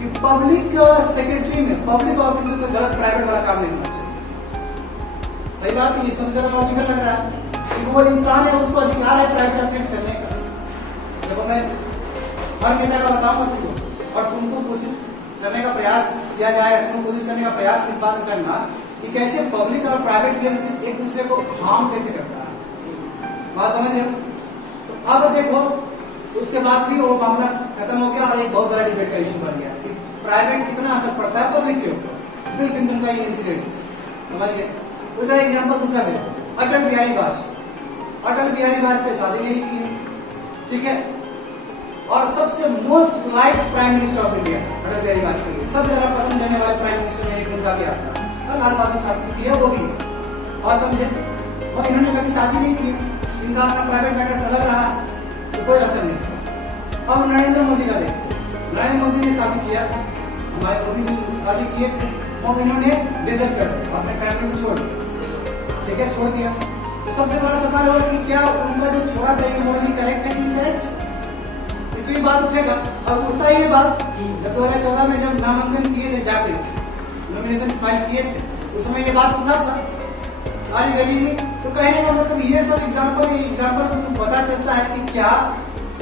कि पब्लिक सेक्रेटरी में, पब्लिक ऑफिस में कोई गलत प्राइवेट वाला काम नहीं होना चाहिए। सही बात है, ये सबसे ज्यादा लॉजिकल लग रहा है कि वो इंसान है, उसको अधिकार है प्राइवेट अफेयर्स करने का। देखो मैं हर नेता का बताऊंगा तुमको, और तुमको कोशिश करने का प्रयास किया जाए, तुमको कोशिश करने का प्रयास इस बात करना कि कैसे पब्लिक और प्राइवेट रिलेशनशिप एक दूसरे को हार्म कैसे करता है, बात समझ रहे हो? तो अब देखो, तो उसके बाद भी वो मामला खत्म हो गया, और एक बहुत बड़ा डिबेट का इश्यू बन गया कि प्राइवेट कितना असर पड़ता है पब्लिक के ऊपर। बिल क्लिंटन का ये इंसिडेंट समझिए। उधर एग्जाम्पल दूसरा देखो, अटल बिहारी वाजपेयी शादी नहीं की, ठीक है, और सबसे most like prime minister of India Atal Bihari Vajpayee, सब ज्यादा पसंद करने वाले प्राइम मिनिस्टर में एक उनका भी आता है, लाल बहादुर शास्त्री की है, वो भी है, और समझे। और इन्होंने कभी शादी नहीं की, इनका अपना प्राइवेट मैटर्स अलग रहा, तो कोई असर नहीं था। अब नरेंद्र मोदी का देखते, नरेंद्र मोदी ने शादी किया, हमारे मोदी जी शादी किए, और इन्होंने डिजर्व कर दिया, अपने फैमिली को छोड़ दिया, ठीक है, छोड़ दिया। तो सबसे बड़ा सवाल होगा कि क्या उनका जो छोड़ा था ये मोदी करेक्ट है कि इनकरेक्ट, इसमें बात उठेगा। अब उठता ही ये बात जब 2014 में जब नामांकन किए थे, जाके नॉमिनेशन फाइल किए थे, उस समय ये बात उठा था सारी गली में। तो कहने का मतलब ये सब एग्जाम्पल तो पता चलता है कि क्या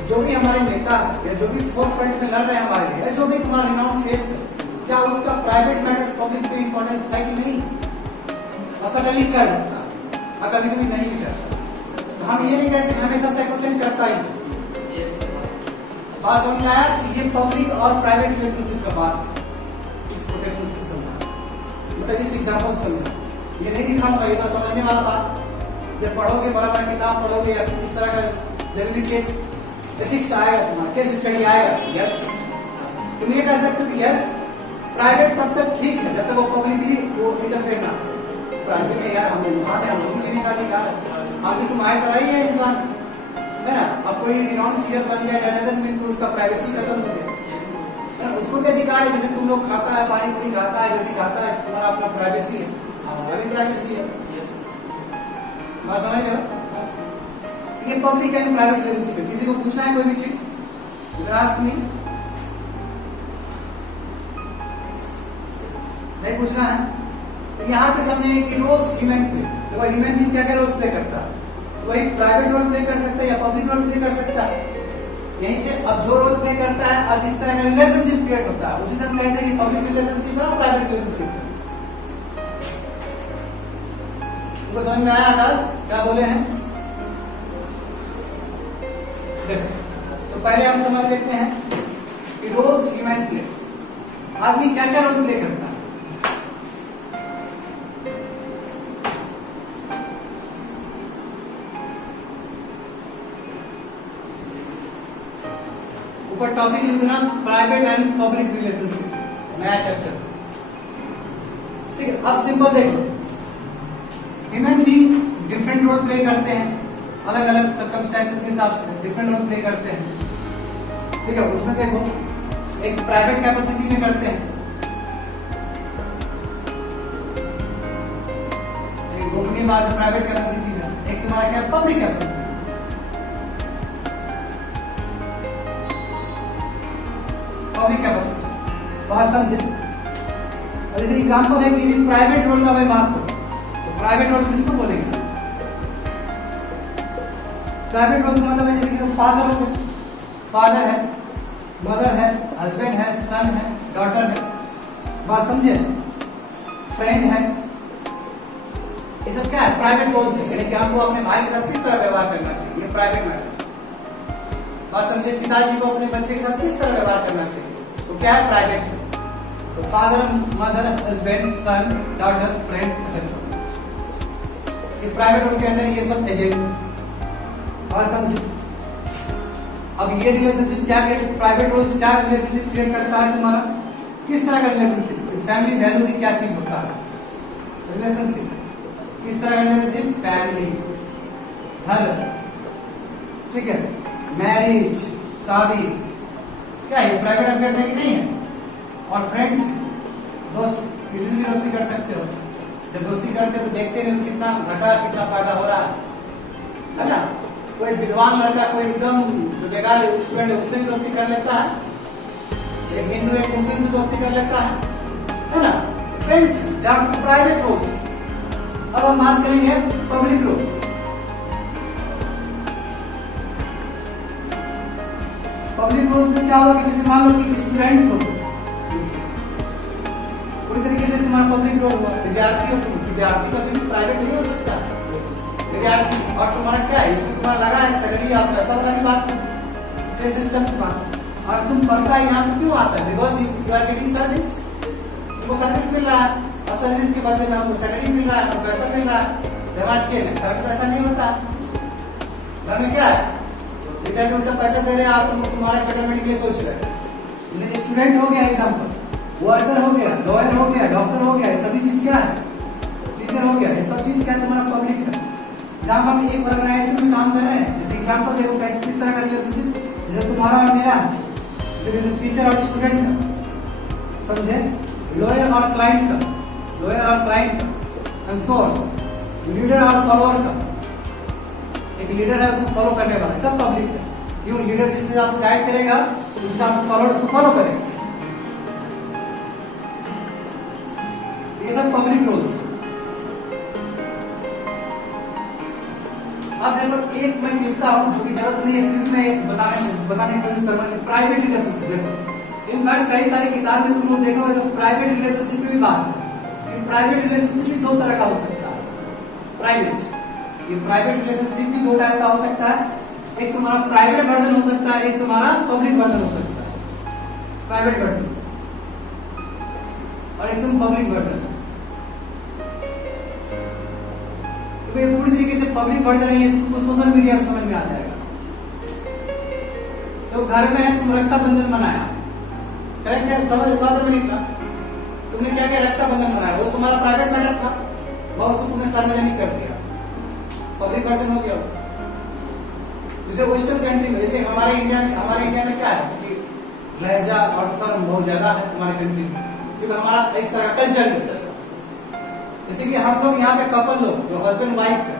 जो भी हमारे नेता है, या जो भी फोर फ्रंट में लड़ रहे हैं हमारे लिए, जो भी तुम्हारा रिनाउंड फेस है, क्या उसका प्राइवेट मैटर्स पब्लिक पे इंपॉर्टेंस है कि नहीं? असरली कर सकता है, और कभी कभी नहीं भी करता। तो हम ये नहीं कहते हमेशा सेक्रोसेंट करता ही। बात समझ में आया कि ये पब्लिक और प्राइवेट रिलेशनशिप का बात इस कोटेशन से समझा, मतलब इस एग्जांपल से समझा। ये नहीं लिखा होगा, ये बस समझने वाला बात। जब पढ़ोगे, बड़ा बड़ा किताब पढ़ोगे या फिर इस तरह का जब भी केस एथिक्स आएगा, तुम्हारा केस स्टडी आएगा, यस तुम ये कह सकते हो कि यस प्राइवेट तब तक ठीक है जब तक वो पब्लिकली वो इंटरफेयर ना करे। प्राइवेट में यार हम इंसान है, हम जीने का अधिकार है, आगे तुम्हारी तरह ही है इंसान, है ना। अब कोई रिनाउंड फिगर बन गया डजंट मीन कि उसका प्राइवेसी खत्म हो गया, उसको भी अधिकार है। जैसे तुम लोग खाता है, पानी पूरी खाता है, जो भी खाता है, तुम्हारा अपना प्राइवेसी है, हमारा भी प्राइवेसी है। बात समझ रहे हो? ये पब्लिक एंड प्राइवेट रिलेशनशिप है। किसी को पूछना है कोई भी चीज, आस्क मी, नहीं पूछना है तो यहाँ पे समझे कि रोल्स ह्यूमन प्ले। तो वह ह्यूमन बीइंग क्या क्या रोल्स प्ले करता है, तो वही प्राइवेट रोल प्ले कर सकता है या पब्लिक रोल प्ले कर सकता है। यहीं से अब जो रोल प्ले करता है और जिस तरह का रिलेशनशिप क्रिएट होता है उसी से हम कहते हैं कि पब्लिक रिलेशनशिप है और प्राइवेट रिलेशनशिप है। तुमको समझ में आया आकाश क्या बोले हैं? देखो तो पहले हम समझ लेते हैं कि रोल्स ह्यूमन प्ले, आदमी क्या क्या रोल प्ले करता है। ऊपर टॉपिक लिख देना प्राइवेट एंड पब्लिक रिलेशनशिप, नया चैप्टर। ठीक है, अब सिंपल देखो, human being different role play करते हैं, अलग अलग सर्कमस्टेंसेस के हिसाब से डिफरेंट रोल प्ले करते हैं। ठीक है, उसमें देखो एक प्राइवेट कैपेसिटी में करते हैं, एक गोपनीय बात है प्राइवेट कैपेसिटी में, एक तुम्हारा क्या पब्लिक कैपेसिटी। पब्लिक कैपेसिटी बात समझे। जैसे एग्जांपल है कि प्राइवेट रोल का मैं बात करूं तो प्राइवेट रोल किसको बोलेंगे? प्राइवेट रोल का मतलब है जैसे कि फादर हो गए, फादर है, मदर है, हस्बैंड है, सन है, डॉटर है, बात समझे, फ्रेंड है, ये सब क्या है? प्राइवेट रोल्स है। यानी कि हमको अपने भाई के साथ किस तरह व्यवहार करना चाहिए, ये प्राइवेट मैटर। बात समझे, पिताजी को अपने बच्चे के साथ किस तरह व्यवहार करना चाहिए, तो क्या है? प्राइवेट है। तो फादर, मदर, हस्बैंड, सन, डॉटर, फ्रेंड, एक्सेट्रा, ये प्राइवेट रोल के अंदर ये सब एजेंट। बात समझे। अब ये रिलेशनशिप क्या क्रिएट, प्राइवेट रोल क्या रिलेशनशिप क्रिएट करता है तुम्हारा, किस तरह का रिलेशनशिप, फैमिली वैल्यू की क्या चीज होता है रिलेशनशिप, किस तरह का रिलेशनशिप, फैमिली, घर, ठीक है, मैरिज, शादी, क्या है प्राइवेट अफेयर्स है कि नहीं है। और फ्रेंड्स, दोस्त, किसी से भी दोस्ती कर सकते हो। जब दोस्ती करते हो तो देखते हो कितना घटा कितना फायदा हो रहा है ना। कोई विद्वान लड़का, कोई एकदम जो बेकार स्टूडेंट है उससे भी दोस्ती कर लेता है, एक हिंदू एक मुस्लिम से दोस्ती कर लेता है ना। फ्रेंड्स, जहाँ प्राइवेट रोल्स। अब हम बात करेंगे पब्लिक रोल्स। पब्लिक रोल्स में क्या होगा कि जैसे मान लो कि स्टूडेंट हो, पूरी तरीके से तुम्हारा पब्लिक रोल हुआ। विद्यार्थी हो, विद्यार्थी का भी प्राइवेट नहीं हो सकता विद्यार्थी। और तुम्हारा क्या है, इसमें तुम्हारा लगा है सगड़ी और पैसा वाला की बात, छह सिस्टम से बात। आज तुम पढ़ता है यहाँ पे क्यों आता है, because you are getting service, तुमको सर्विस मिल रहा है और सर्विस के बदले में हमको सैलरी मिल रहा है, हमको पैसा मिल रहा है। व्यवहार चेन है, घर में ऐसा नहीं होता। घर में क्या है, पिताजी उनका पैसा दे रहे हैं, आप तुम्हारे बेटरमेंट के लिए सोच रहे हैं। स्टूडेंट हो गया एग्जाम्पल, वर्कर हो गया, लॉयर हो गया, डॉक्टर हो गया, ये सभी चीज क्या है, टीचर हो गया, ये सब चीज क्या है तुम्हारा पब्लिक है। जहां हम एक ऑर्गेनाइजेशन में काम कर रहे हैं, जैसे एग्जाम्पल देखो कैसे किस तरह का रिलेशनशिप, जैसे तुम्हारा और मेरा, जैसे टीचर और स्टूडेंट का, समझे, लॉयर और क्लाइंट का, लॉयर और क्लाइंट का, एंड सो ऑन, लीडर और फॉलोअर का। एक लीडर है उसको फॉलो करने वाला, सब पब्लिक है। क्यों, लीडर जिस हिसाब से गाइड करेगा उस हिसाब से फॉलोअर उसको फॉलो करेगा। ये सब पब्लिक रोल्स। अब देखो एक मैं खींचता हूं जो कि जरूरत नहीं है, क्योंकि मैं बताने की कोशिश करूंगा प्राइवेट रिलेशनशिप। देखो इनफैक्ट कई सारी किताब में तुम लोग देखोगे तो प्राइवेट रिलेशनशिप की भी बात है। प्राइवेट रिलेशनशिप भी दो तरह का हो सकता है। प्राइवेट, ये प्राइवेट रिलेशनशिप भी दो टाइप का हो सकता है। एक तुम्हारा प्राइवेट वर्जन हो सकता है, एक तुम्हारा पब्लिक वर्जन हो सकता है, प्राइवेट वर्जन और एक तुम पब्लिक वर्जन। क्योंकि ये पूरी तरीके से पब्लिक वर्जन है, ये तुमको सोशल मीडिया से समझ में आ जाएगा। तो घर में तुम रक्षाबंधन मनाया, करेक्ट है, समझ निकला, तुमने क्या किया, रक्षाबंधन मनाया, वो तुम्हारा प्राइवेट मैटर था, बहुत उसको तुमने सार्वजनिक कर दिया, पब्लिक वर्जन हो गया। जैसे वेस्टर्न कंट्री में, जैसे हमारे इंडिया में क्या है कि लहजा और शर्म बहुत ज्यादा है हमारे कंट्री में, क्योंकि हमारा इस तरह का कल्चर है। जैसे कि हम लोग यहाँ पे कपल लोग जो हस्बैंड वाइफ है,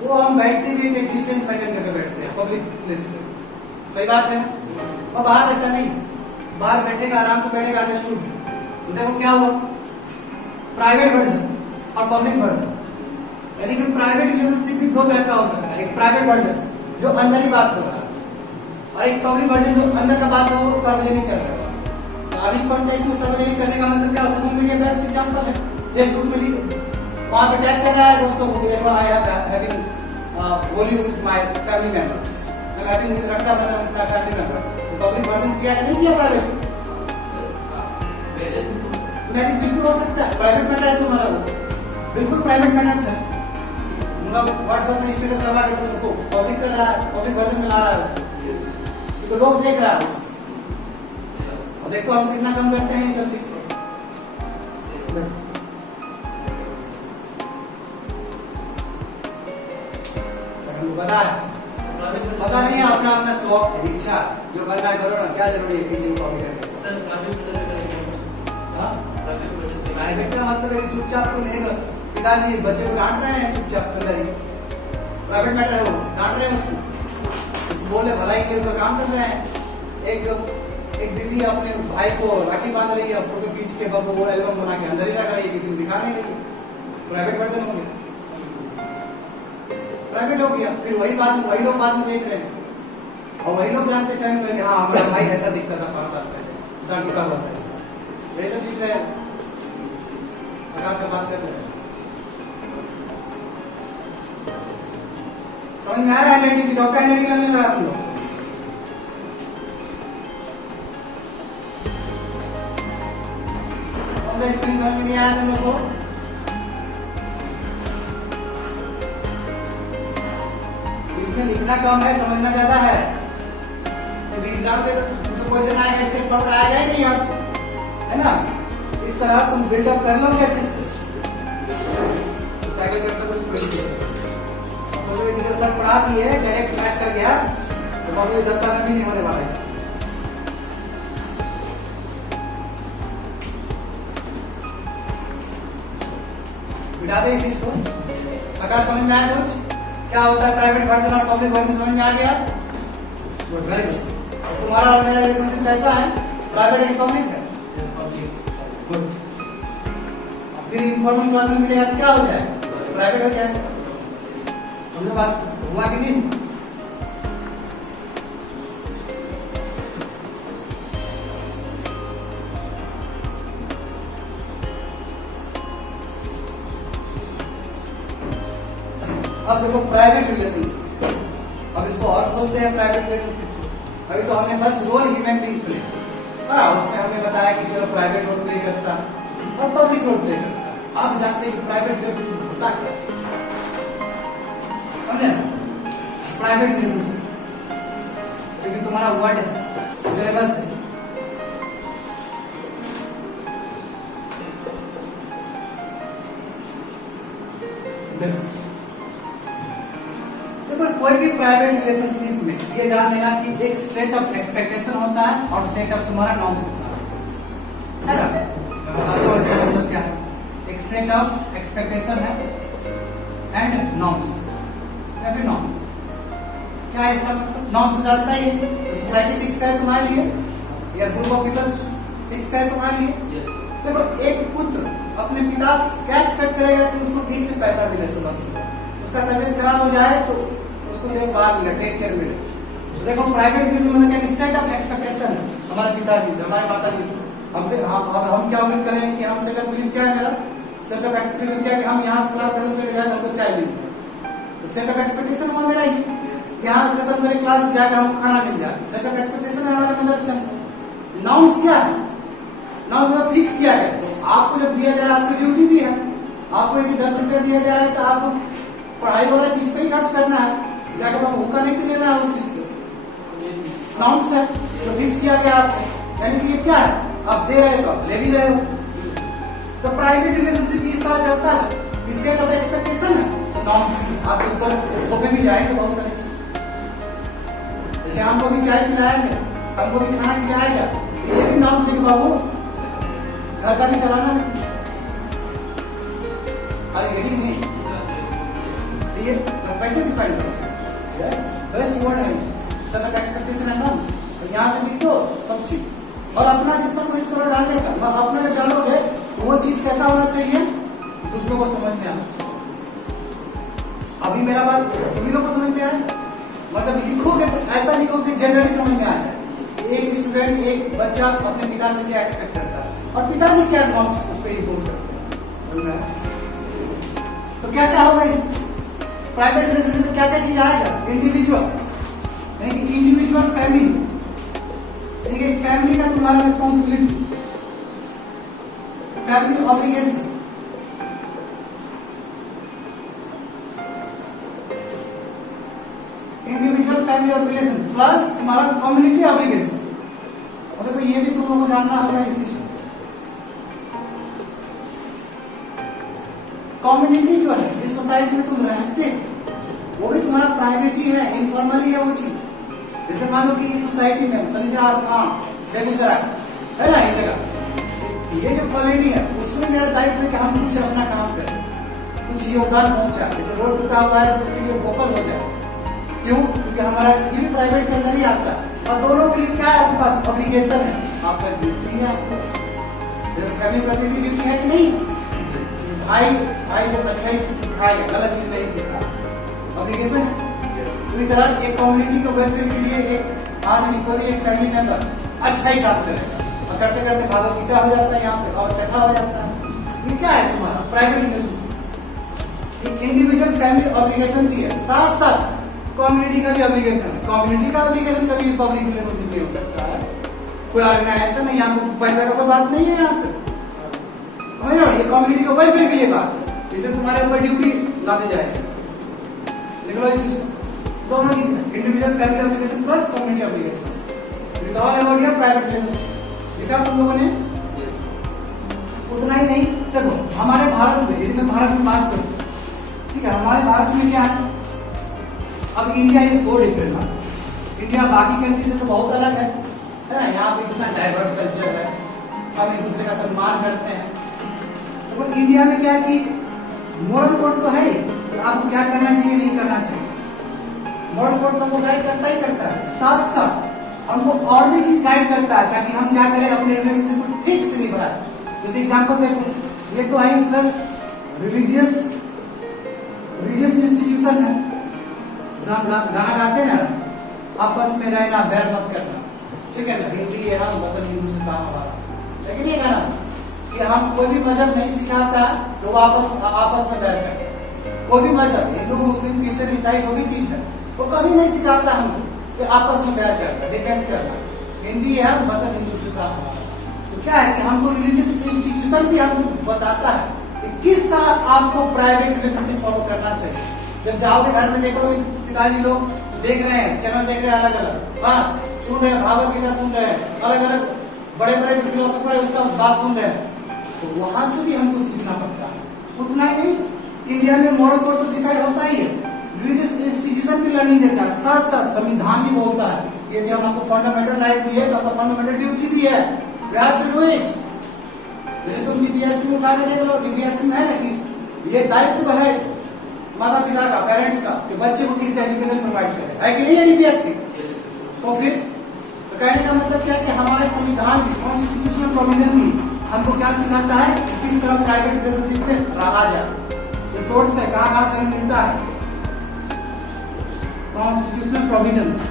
वो हम बैठते भी एक डिस्टेंस मेंटेन करके बैठते हैं पब्लिक प्लेस पे, सही बात है। और बाहर ऐसा नहीं, बाहर बैठेगा, आराम से बैठेगा, अंडरस्टूड। देखो क्या हुआ, प्राइवेट वर्जन और पब्लिक वर्जन, यानी कि प्राइवेट रिलेशनशिप भी दो टाइप का हो सकता है, एक प्राइवेट वर्जन जो अंदर ही बात होगा, और एक पब्लिक वर्जन जो अंदर का बात हो सार्वजनिक कर रहा है। तो अभी कॉन्टेक्स्ट में सार्वजनिक करने का मतलब क्या, सोशल मीडिया बेस्ट एग्जांपल है, फेसबुक में लिख वहां पे टैग कर रहा है दोस्तों को, देखो I am having Holi with my family members, I am having with Raksha Bandhan with my family member. तो पब्लिक वर्जन किया कि नहीं किया, प्राइवेट नहीं, बिल्कुल हो सकता है, प्राइवेट मैटर है तुम्हारा, वो बिल्कुल प्राइवेट मैटर्स है। मतलब व्हाट्सएप में स्टेटस लगा के तुम उसको पब्लिक कर रहा है, पब्लिक वर्जन में ला रहा है उसको, तो लोग देख रहा है उसको। और देखो हम कितना कम करते हैं ये सब चीज, पता नहीं है, अपना अपना शौक इच्छा जो करना है करो ना, क्या जरूरी है किसी को कॉपी करने। प्राइवेट का मतलब है कि चुपचाप तो नहीं, पिताजी बच्चे को डांट रहे हैं चुपचाप अंदर ही, प्राइवेट मैटर है, वो डांट रहे हैं उसको बोले भलाई के लिए उसका काम कर रहे हैं। एक दीदी अपने भाई को राखी बांध रही है, फोटो खींच के बबू एल्बम बना के अंदर ही रख रही है, किसी को दिखा नहीं रही, प्राइवेट वर्जन हो गया, प्राइवेट हो गया। फिर वही लोग बाद में देख रहे हैं, और वही लोग जानते हैं कि हाँ हमारा भाई ऐसा दिखता था 5 साल पहले, इतना टूटा हुआ था, इसका यही सब चीज रहे, प्रकाश का बात कर रहे हैं। समझ में आया आइडेंटिटी, डॉक्टर आइडेंटिटी करने लगा तुम लोग। स्क्रीन समझ में नहीं आया तुम लोग को, इसमें लिखना कम है, समझना ज्यादा है। तो एग्जाम पे तो क्वेश्चन आएगा, इससे फर्क आएगा ही नहीं यहाँ से, है ना। इस तरह तुम बिल्डअप कर लोगे अच्छे से, टैकल कर सकोगे। सोचोगे कि जो सर पढ़ा दिए डायरेक्ट मैच कर गया, तो बाबू 10 साल में भी नहीं होने वाला है। मिटा दे इस चीज को, आकाश समझ में आया कुछ क्या होता है प्राइवेट वर्जन और पब्लिक वर्जन, समझ में आ गया? Good, very good. तुम्हारा और मेरा रिलेशनशिप कैसा है, प्राइवेट है कि पब्लिक है? गुड। फिर इन्फॉर्मल क्लास में मिलेगा तो क्या हो जाएगा, प्राइवेट हो जाएगा। समझो बात, हुआ कि नहीं? अब देखो प्राइवेट रिलेशनशिप, अब इसको और खोलते हैं प्राइवेट रिलेशनशिप को। अभी तो हमने बस रोल ह्यूमन बीइंग प्ले, उसमें हमने बताया कि चलो प्राइवेट रोल प्ले करता और पब्लिक रोल प्ले करता। आप जानते हैं कि प्राइवेट रिलेशनशिप होता क्या है, समझे? प्राइवेट रिलेशनशिप क्योंकि तुम्हारा वर्ड है, सिलेबस है, देखो कोई भी प्राइवेट रिलेशनशिप में ये जान लेना कि एक सेट ऑफ एक्सपेक्टेशन होता है और सेट ऑफ तुम्हारा नॉर्म्स होता है ना। मैं बताता हूँ इसका मतलब क्या है। एक सेट ऑफ एक्सपेक्टेशन है एंड नॉर्म्स, या फिर नॉर्म्स क्या है इसका मतलब? नॉर्म्स जानता है, सोसाइटी फिक्स करे तुम्हारे लिए या ग्रुप ऑफ पीपल फिक्स करे तुम्हारे लिए। देखो एक पुत्र अपने पिता से क्या एक्सपेक्ट करेगा कि उसको ठीक से पैसा मिले, सुबह सुबह उसका तबीयत खराब हो जाए तो उसको देखभाल मिले, टेक केयर मिले। तो देखो प्राइवेट रिलेशन मतलब क्या, सेट ऑफ एक्सपेक्टेशन है हमारे पिताजी से, हमारे माता जी से, हमसे। हम क्या उम्मीद करें कि हम सेट ऑफ बिलीव क्या है मेरा, सेट ऑफ एक्सपेक्टेशन क्या है कि हम यहाँ से क्लास खत्म करके जाए हमको चाय मिलती है, तो सेट ऑफ एक्सपेक्टेशन हुआ मेरा ही। यहाँ खत्म करें क्लास, जाकर हमको खाना मिल जाए, सेट ऑफ एक्सपेक्टेशन है हमारे मदर से। नाउन्स क्या है? नाउन में फिक्स किया गया, तो आपको जब दिया जा रहा है आपकी ड्यूटी भी है, आपको यदि 10 रुपया दिया जा रहा है तो आपको पढ़ाई वाला चीज पे ही खर्च करना है, जाकर आपको भूखा नहीं लेना है उस चीज से। नाउन्स है तो फिक्स किया गया आपको, यानी कि ये क्या है, आप दे रहे हो तो आप ले भी रहे हो। तो प्राइवेट रिलेशनशिप इस तरह चलता है, इस सेट ऑफ एक्सपेक्टेशन है, तो नाउन्स भी आपके ऊपर धोखे भी जाएंगे बहुत सारे चीज। जैसे हमको भी चाय पिलाएंगे, हमको भी खाना खिलाएगा, ये भी नाउन्स है कि बाबू घर का भी चलाना है। अरे यदि नहीं ये तो कैसे डिफाइन करोगे? यस, बेस्ट वर्ड है सेट ऑफ एक्सपेक्टेशन है नाउन्स। तो यहाँ से लिख दो सब चीज और अपना जितना कोशिश करो डालने का। अपना जब डालोगे तो वो चीज कैसा होना चाहिए, दूसरों को समझ में आना चाहिए। अभी मेरा बात तुम्ही लोग को समझ में आएगा, मतलब लिखोगे तो ऐसा लिखोगे जनरली समझ में आ जाए। एक स्टूडेंट, एक बच्चा अपने पिता से क्या एक्सपेक्ट करता है और पिताजी क्या नॉर्म्स उस पर इम्पोज करते हैं। तो क्या क्या होगा इस प्राइवेट रिलेशनशिप में, क्या क्या चीज आएगा? इंडिविजुअल, यानी कि इंडिविजुअल फैमिली, यानी कि फैमिली का तुम्हारा responsibility, family obligation, individual family obligation plus तुम्हारा कम्युनिटी ऑब्लिगेशन। मतलब ये भी तुम लोगों को जानना होगा इस चीज। कम्युनिटी जो है, जिस सोसाइटी में तुम रहते हो वो भी तुम्हारा प्राइवेट ही है, इनफॉर्मली है वो चीज। जैसे मान लो कि इस सोसाइटी में शनिचरा स्थान बेगूसराय है ना, इस जगह ये जो कॉलोनी है उसमें मेरा दायित्व है कि हम कुछ अपना काम करें, कुछ योगदान पहुंचाए। जैसे रोड टूटा हुआ है तो उसके लिए वोकल हो जाए। क्यों? क्योंकि हमारा ये भी प्राइवेट के अंदर ही आता है। और दोनों के लिए क्या है आपके पास? ऑब्लिगेशन है, आपका ड्यूटी है, आपको फैमिली प्रति भी ड्यूटी है कि नहीं? भाई को अच्छा ही सिखाएगा, गलत चीज नहीं सिखा, ऑब्लिगेशन है। इसी तरह एक कम्युनिटी के वेलफेयर के लिए एक आदमी को, एक फैमिली मेंबर अच्छा ही काम करेगा और करते करते भागवत गीता हो जाता है, यहाँ पे और कथा हो जाता है। ये क्या है तुम्हारा प्राइवेट रिलेशनशिप। एक इंडिविजुअल फैमिली ऑब्लिगेशन भी है, साथ साथ कम्युनिटी का भी ऑब्लिगेशन है। कम्युनिटी का ऑब्लिगेशन कभी पब्लिक रिलेशनशिप नहीं हो सकता है। कोई ऑर्गेनाइजेशन नहीं, यहाँ पे पैसा का कोई बात नहीं है। यहाँ पे समझ रहे हो, ये कम्युनिटी को वेलफेयर के लिए बात, इसलिए तुम्हारे ऊपर ड्यूटी लादे जाएगी। लिख लो इस चीज को, दोनों चीज है, individual family obligation plus community obligation. It's all about your private relationship. लिखा तुम लोगों ने? उतना ही नहीं, देखो हमारे भारत में, यदि मैं भारत में बात करूं, ठीक है, हमारे भारत में क्या है, अब इंडिया इज सो डिफरेंट ना, इंडिया बाकी कंट्री से तो बहुत अलग है ना। यहाँ पे कितना डाइवर्स कल्चर है, हम एक दूसरे का सम्मान करते हैं। तो इंडिया में क्या है कि मोरल कोड तो है ही, तो आपको क्या करना चाहिए, नहीं करना चाहिए। मोरल कोड तो हमको गाइड करता ही करता है, साथ साथ हमको और भी चीज गाइड करता है ताकि हम क्या करें, अपने रिलेशनशिप को ठीक से निभाएं। जैसे एग्जाम्पल देखो, ये तो आई प्लस रिलीजियस इंस्टीट्यूशन है, हम गाना गाते हैं ना, आपस में रहना, बैर मत करना, ठीक है ना, हिंदी है ना, मतलब हिंदू से काम हमारा। लेकिन ये गाना कि हम कोई भी मजहब नहीं सिखाता तो वो आपस में बैर करते हैं। कोई भी मजहब, हिंदू मुस्लिम क्रिश्चियन ईसाई जो भी चीज है, वो कभी नहीं सिखाता हमको कि आपस में बैर करना, डिफेंस करना। हिंदी है मतलब हिंदू से काम हमारा। तो क्या है कि हमको रिलीजियस इंस्टीट्यूशन भी हमको बताता है कि किस तरह आपको प्राइवेट रिलेशनशिप फॉलो करना चाहिए। जब जाओगे घर में देखोगे पिताजी लोग देख रहे हैं, चैनल देख रहे हैं अलग अलग, हाँ सुन रहे हैं, भागवत गीता सुन रहे हैं, अलग अलग बड़े बड़े जो फिलोसोफर है उसका बात सुन रहे हैं, तो वहां से भी हमको सीखना पड़ता है। उतना ही नहीं, इंडिया में मॉरल कोड तो डिसाइड होता ही है, रिलीजियस इंस्टीट्यूशन भी लर्निंग देता है, साथ साथ संविधान भी बोलता है यदि हम आपको फंडामेंटल राइट दिए तो आपका फंडामेंटल ड्यूटी भी है, we have to do it. जैसे तुम डीपीएसपी में उठा के देख लो, डीपीएसपी में है ना कि ये दायित्व है माता पिता का, पेरेंट्स का, कि बच्चे को ठीक से एजुकेशन प्रोवाइड करें, है कि नहीं है डीपीएसपी। तो फिर तो कहने का मतलब क्या है कि हमारे संविधान भी, कॉन्स्टिट्यूशनल प्रोविजन भी हमको क्या सिखाता है कि किस तरह प्राइवेट रिलेशनशिप में रहा जाए। रिसोर्स है, कहाँ से हमें मिलता है, कॉन्स्टिट्यूशनल प्रोविजंस।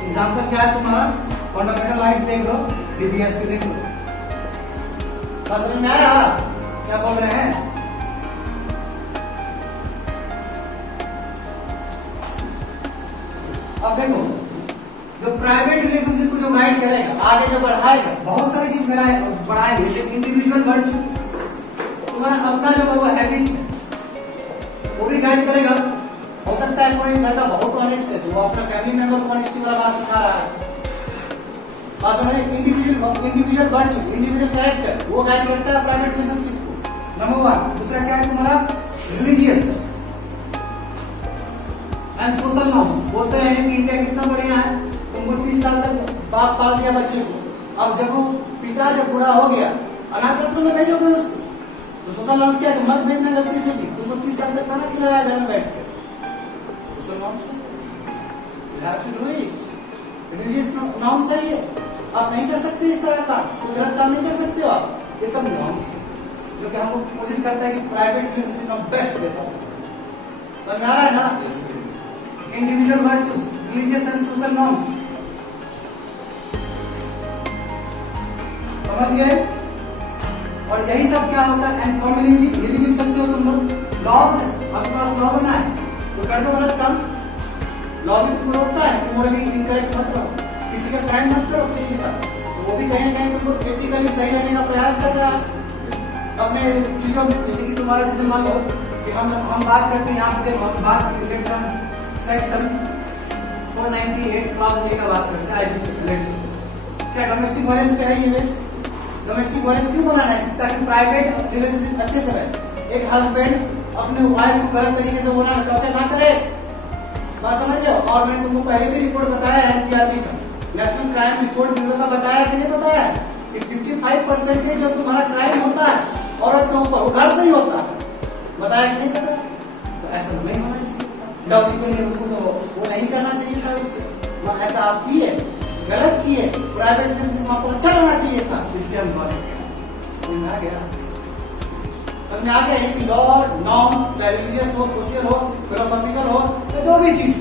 एग्जाम्पल क्या है तुम्हारा, फंडामेंटल राइट्स देख लो, डीपीएसपी देख लो, बस समझ में आया क्या बोल रहे हैं। जो प्राइवेट रिलेशनशिप को जो गाइड करेगा, आगे जो बढ़ाएगा, बहुत सारी चीज बढ़ाएंगे, जैसे इंडिविजुअल वर्च्यूज, तुम्हारा अपना जो वो हैबिट है वो भी गाइड करेगा। हो सकता है कोई लड़का बहुत ऑनेस्ट है तो वो अपना फैमिली मेंबर को ऑनेस्टी वाला बात सिखा रहा है। बात समझे? इंडिविजुअल वर्च्यूज, इंडिविजुअल कैरेक्टर वो गाइड करता है प्राइवेट रिलेशनशिप को। नंबर 1। दूसरा क्या है तुम्हारा? Religious and social norms. बोलते हैं कि इंडिया कितना बढ़िया है, तुमको 30 साल तक बाप पाल दिया बच्चे को, अब जब वो पिता जब बूढ़ा हो गया अनाथ आश्रम में भेजोगे उसको, तो सोशल नॉर्म्स क्या है? मत भेजना गलती से भी, तुमको 30 साल तक खाना खिलाया घर में बैठ कर। Social norms you have to do it. Religious norms है ये, आप नहीं कर सकते इस तरह का, कोई गलत काम नहीं कर सकते हो आप। ये सब नॉर्म्स है जो कि हमको कोशिश करता है कि प्राइवेट रिलेशनशिप में बेस्ट दे पाओ। समझ में आ रहा है ना? Individual virtues, religious and social norms, समझ गए? और यही सब क्या होता है? एंड कम्युनिटी, ये भी लिख सकते हो तुम लोग। लॉज है, आपके पास लॉ बना है तो कर दो गलत काम। लॉ भी तो पूरा होता है कि मोरली इनकरेक्ट मत रहो, किसी का क्राइम मत करो किसी के साथ, तो वो भी कहीं ना कहीं तुमको एथिकली सही रहने का प्रयास कर रहा है अपने चीजों में। जैसे कि तुम्हारा जैसे मान लो कि हम बात करते हैं यहाँ पे, हम बात सेक्शन 498 क्लॉज ए का बात करते हैं आईपीसी। क्या डोमेस्टिक वायलेंस पे है ये बेस? डोमेस्टिक वायलेंस क्यों बनाना है? ताकि प्राइवेट रिलेशनशिप अच्छे से रहे। एक हस्बैंड अपने वाइफ को गलत तरीके से बोला, टॉर्चर ना करे, बात समझ लो। और मैंने तुमको पहले भी रिपोर्ट बताया है एनसीआरबी का, नेशनल क्राइम रिपोर्ट ब्यूरो का, बताया कि नहीं बताया कि 55% जो तुम्हारा क्राइम होता है औरत के ऊपर वो घर से ही होता है, बताया कि नहीं बताया? तो ऐसा नहीं होना चाहिए। दाऊदी के लिए उसको तो वो नहीं करना चाहिए था, उसको ऐसा आप किए, गलत किए, प्राइवेट रिलेशनशिप आपको अच्छा रहना चाहिए था, इसलिए हम गौर किया। आ गया समझ में? आ गया है कि लॉ नॉर्म्स, चाहे रिलीजियस हो, सोशल हो, फिलोसॉफिकल हो, या जो भी चीज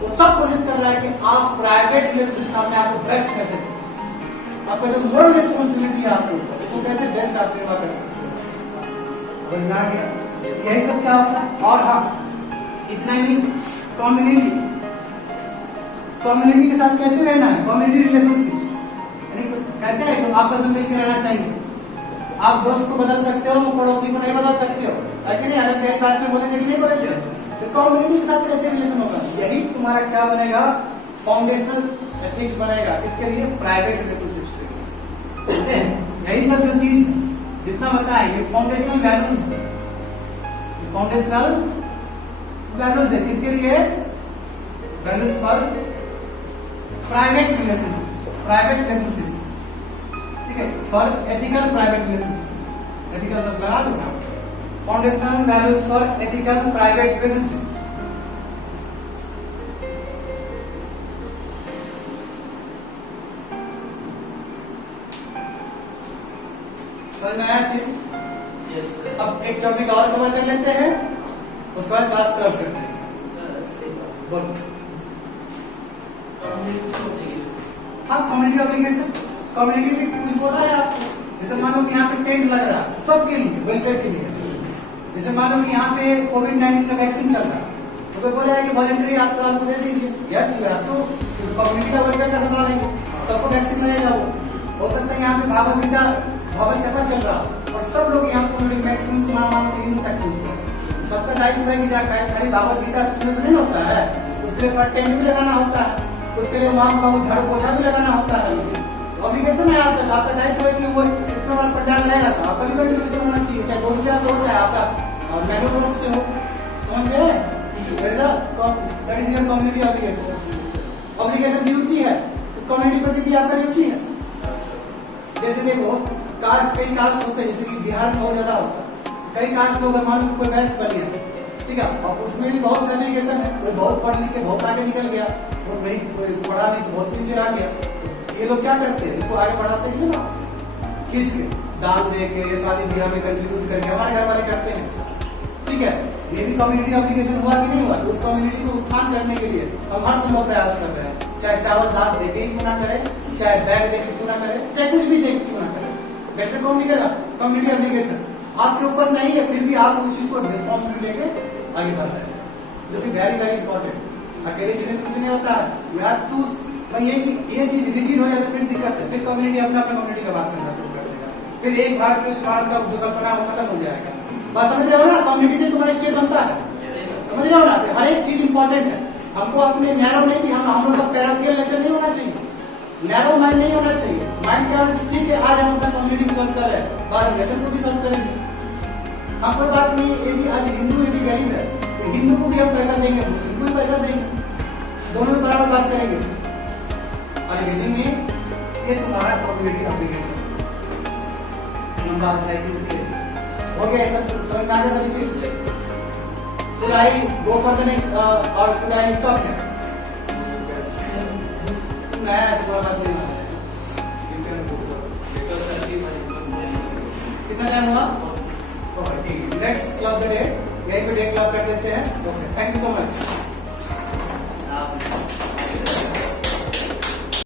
वो सब कोशिश कर रहा है कि आप प्राइवेट रिलेशनशिप में आपको बेस्ट कैसे, आपका जो मोरल रिस्पॉन्सिबिलिटी है आपके ऊपर, उसको कैसे बेस्ट आप निर्वाह कर सकते हो। समझ में आ गया? यही सब क्या होता है। और हाँ, इतना ही नहीं, कम्युनिटी के साथ कैसे रहना है? कम्युनिटी रिलेशनशिप्स यानी कहते हैं कि आपस में मिलकर रहना चाहिए। आप दोस्त को बदल सकते हो, पड़ोसी को नहीं बदल सकते हो, लेकिन अगर कई बात में बोलेंगे कि नहीं बोलेंगे, तो कम्युनिटी के साथ कैसे रिलेशन होगा? यही तुम्हारा क्या बनेगा? फाउंडेशनल एथिक्स बनेगा। किसके लिए? प्राइवेट रिलेशनशिप के लिए। यही सब जो चीज जितना बताया ये फाउंडेशनल वैल्यूज है, फाउंडेशनल वैल्यूज है। किसके लिए? Values for private relationship, private relationship, ठीक है, for ethical private relationship. Ethical सब लगा दो ना, foundational values for ethical private relationship. समझ में आया चीज? यस। अब एक टॉपिक और कवर कर लेते हैं, उसके बाद क्लास खत्म करते हैं। बोलो। हाँ, कम्युनिटी एप्लीकेशन, कम्युनिटी में कुछ बोला है आपको? जैसे मान लो कि यहाँ पे टेंट लग रहा है सबके लिए, वेलफेयर के लिए। जैसे मान लो कि यहाँ पे कोविड-19 का वैक्सीन चल रहा है, तो कोई बोलेगा कि वॉलंटरी आप तो आपको दे दीजिए। Yes, you have to, community का वेलफेयर का सवाल है, सबको वैक्सीन लगेगा। वो हो सकता है यहाँ पे भागवत गीता भगवत कथा चल रहा है और सब लोग यहाँ कम्युनिटी मैक्सिमम तुम्हारा मान लो हिंदू सेक्शन से, सबका दायित्व है कि खाली भागवत गीता सुनने से नहीं होता है, उसके लिए थोड़ा टेंट भी लगाना होता है, उसके लिए वहां बाबू झाड़ू पोछा भी लगाना होता है। ऑब्लिगेशन है आपका दायित्व है कि वो इतना बड़ा पंडाल रहेगा तो आपका भी कंट्रीब्यूशन होना चाहिए, चाहे 2000 से हो चाहे आपका मेट्रो वर्क से हो। समझ गए? That is your community obligation. Obligation duty है, कम्युनिटी प्रति भी आपका ड्यूटी है। जैसे देखो कास्ट, कई कास्ट होते हैं, जैसे कि बिहार में बहुत ज्यादा होता है, कई कास्ट लोग मान लो कोई वैश्य बनी है, ठीक है, और उसमें भी बहुत एप्लीकेशन है, कोई बहुत पढ़ लिख के बहुत आगे निकल गया, और नहीं कोई पढ़ा नहीं तो बहुत पीछे रह गया। तो ये लोग क्या करते हैं, इसको आगे बढ़ाते हैं ना, खींच के दान दे के, शादी ब्याह में कंट्रीब्यूट करके हमारे घर वाले करते हैं, ठीक है। ये भी कम्युनिटी एप्लीकेशन हुआ कि नहीं हुआ? उस कम्युनिटी को उत्थान करने के लिए हम हर संभव प्रयास कर रहे हैं, चाहे चावल दाल देके ही क्यों ना करे, चाहे बैग देके क्यों ना करे, चाहे कुछ भी देके क्यों ना करे। वैसे कौन निकलेगा? कम्युनिटी एप्लीकेशन आपके ऊपर नहीं है, फिर भी आप उस चीज को रिस्पॉन्सिबिलिटी लेके आगे बढ़ रहे हैं, जो कि वेरी वेरी इंपॉर्टेंट। अकेले जीने से कुछ नहीं होता है, यू हैव टू भाई ये चीज रिजिड हो जाए तो फिर दिक्कत है, फिर कम्युनिटी अपना कम्युनिटी का बात करना शुरू कर देगा, फिर एक भारत श्रेष्ठ भारत का जो कल्पना है वो खत्म हो जाएगा। बात समझ रहे हो ना? कम्युनिटी से तुम्हारा स्टेट बनता है, समझ रहे हो ना? हर एक चीज इंपॉर्टेंट है। हमको अपने नैरो नहीं कि हम लोग का पैराकियल नेचर नहीं होना चाहिए, नैरो माइंड नहीं होना चाहिए। माइंड क्या होना? ठीक है, आज हम अपना कम्युनिटी को सॉल्व कर रहे हैं, बाद नेशन को भी सॉल्व करेंगे। हम कोई बात नहीं, यदि आज हिंदू यदि गरीब है तो हिंदू को भी हम पैसा देंगे, मुस्लिम को भी पैसा देंगे, दोनों में बराबर बात करेंगे। और में ये तुम्हारा कम्युनिटी एप्लीकेशन बात है किस केस हो गया, सब समझ में आ गया सभी चीज? Should I go for the next or should I stop here? नया ऐसा बात नहीं है। कितना टाइम हुआ? Okay, let's club the day, यहीं पे डे क्लब कर देते हैं। Okay, thank you so much.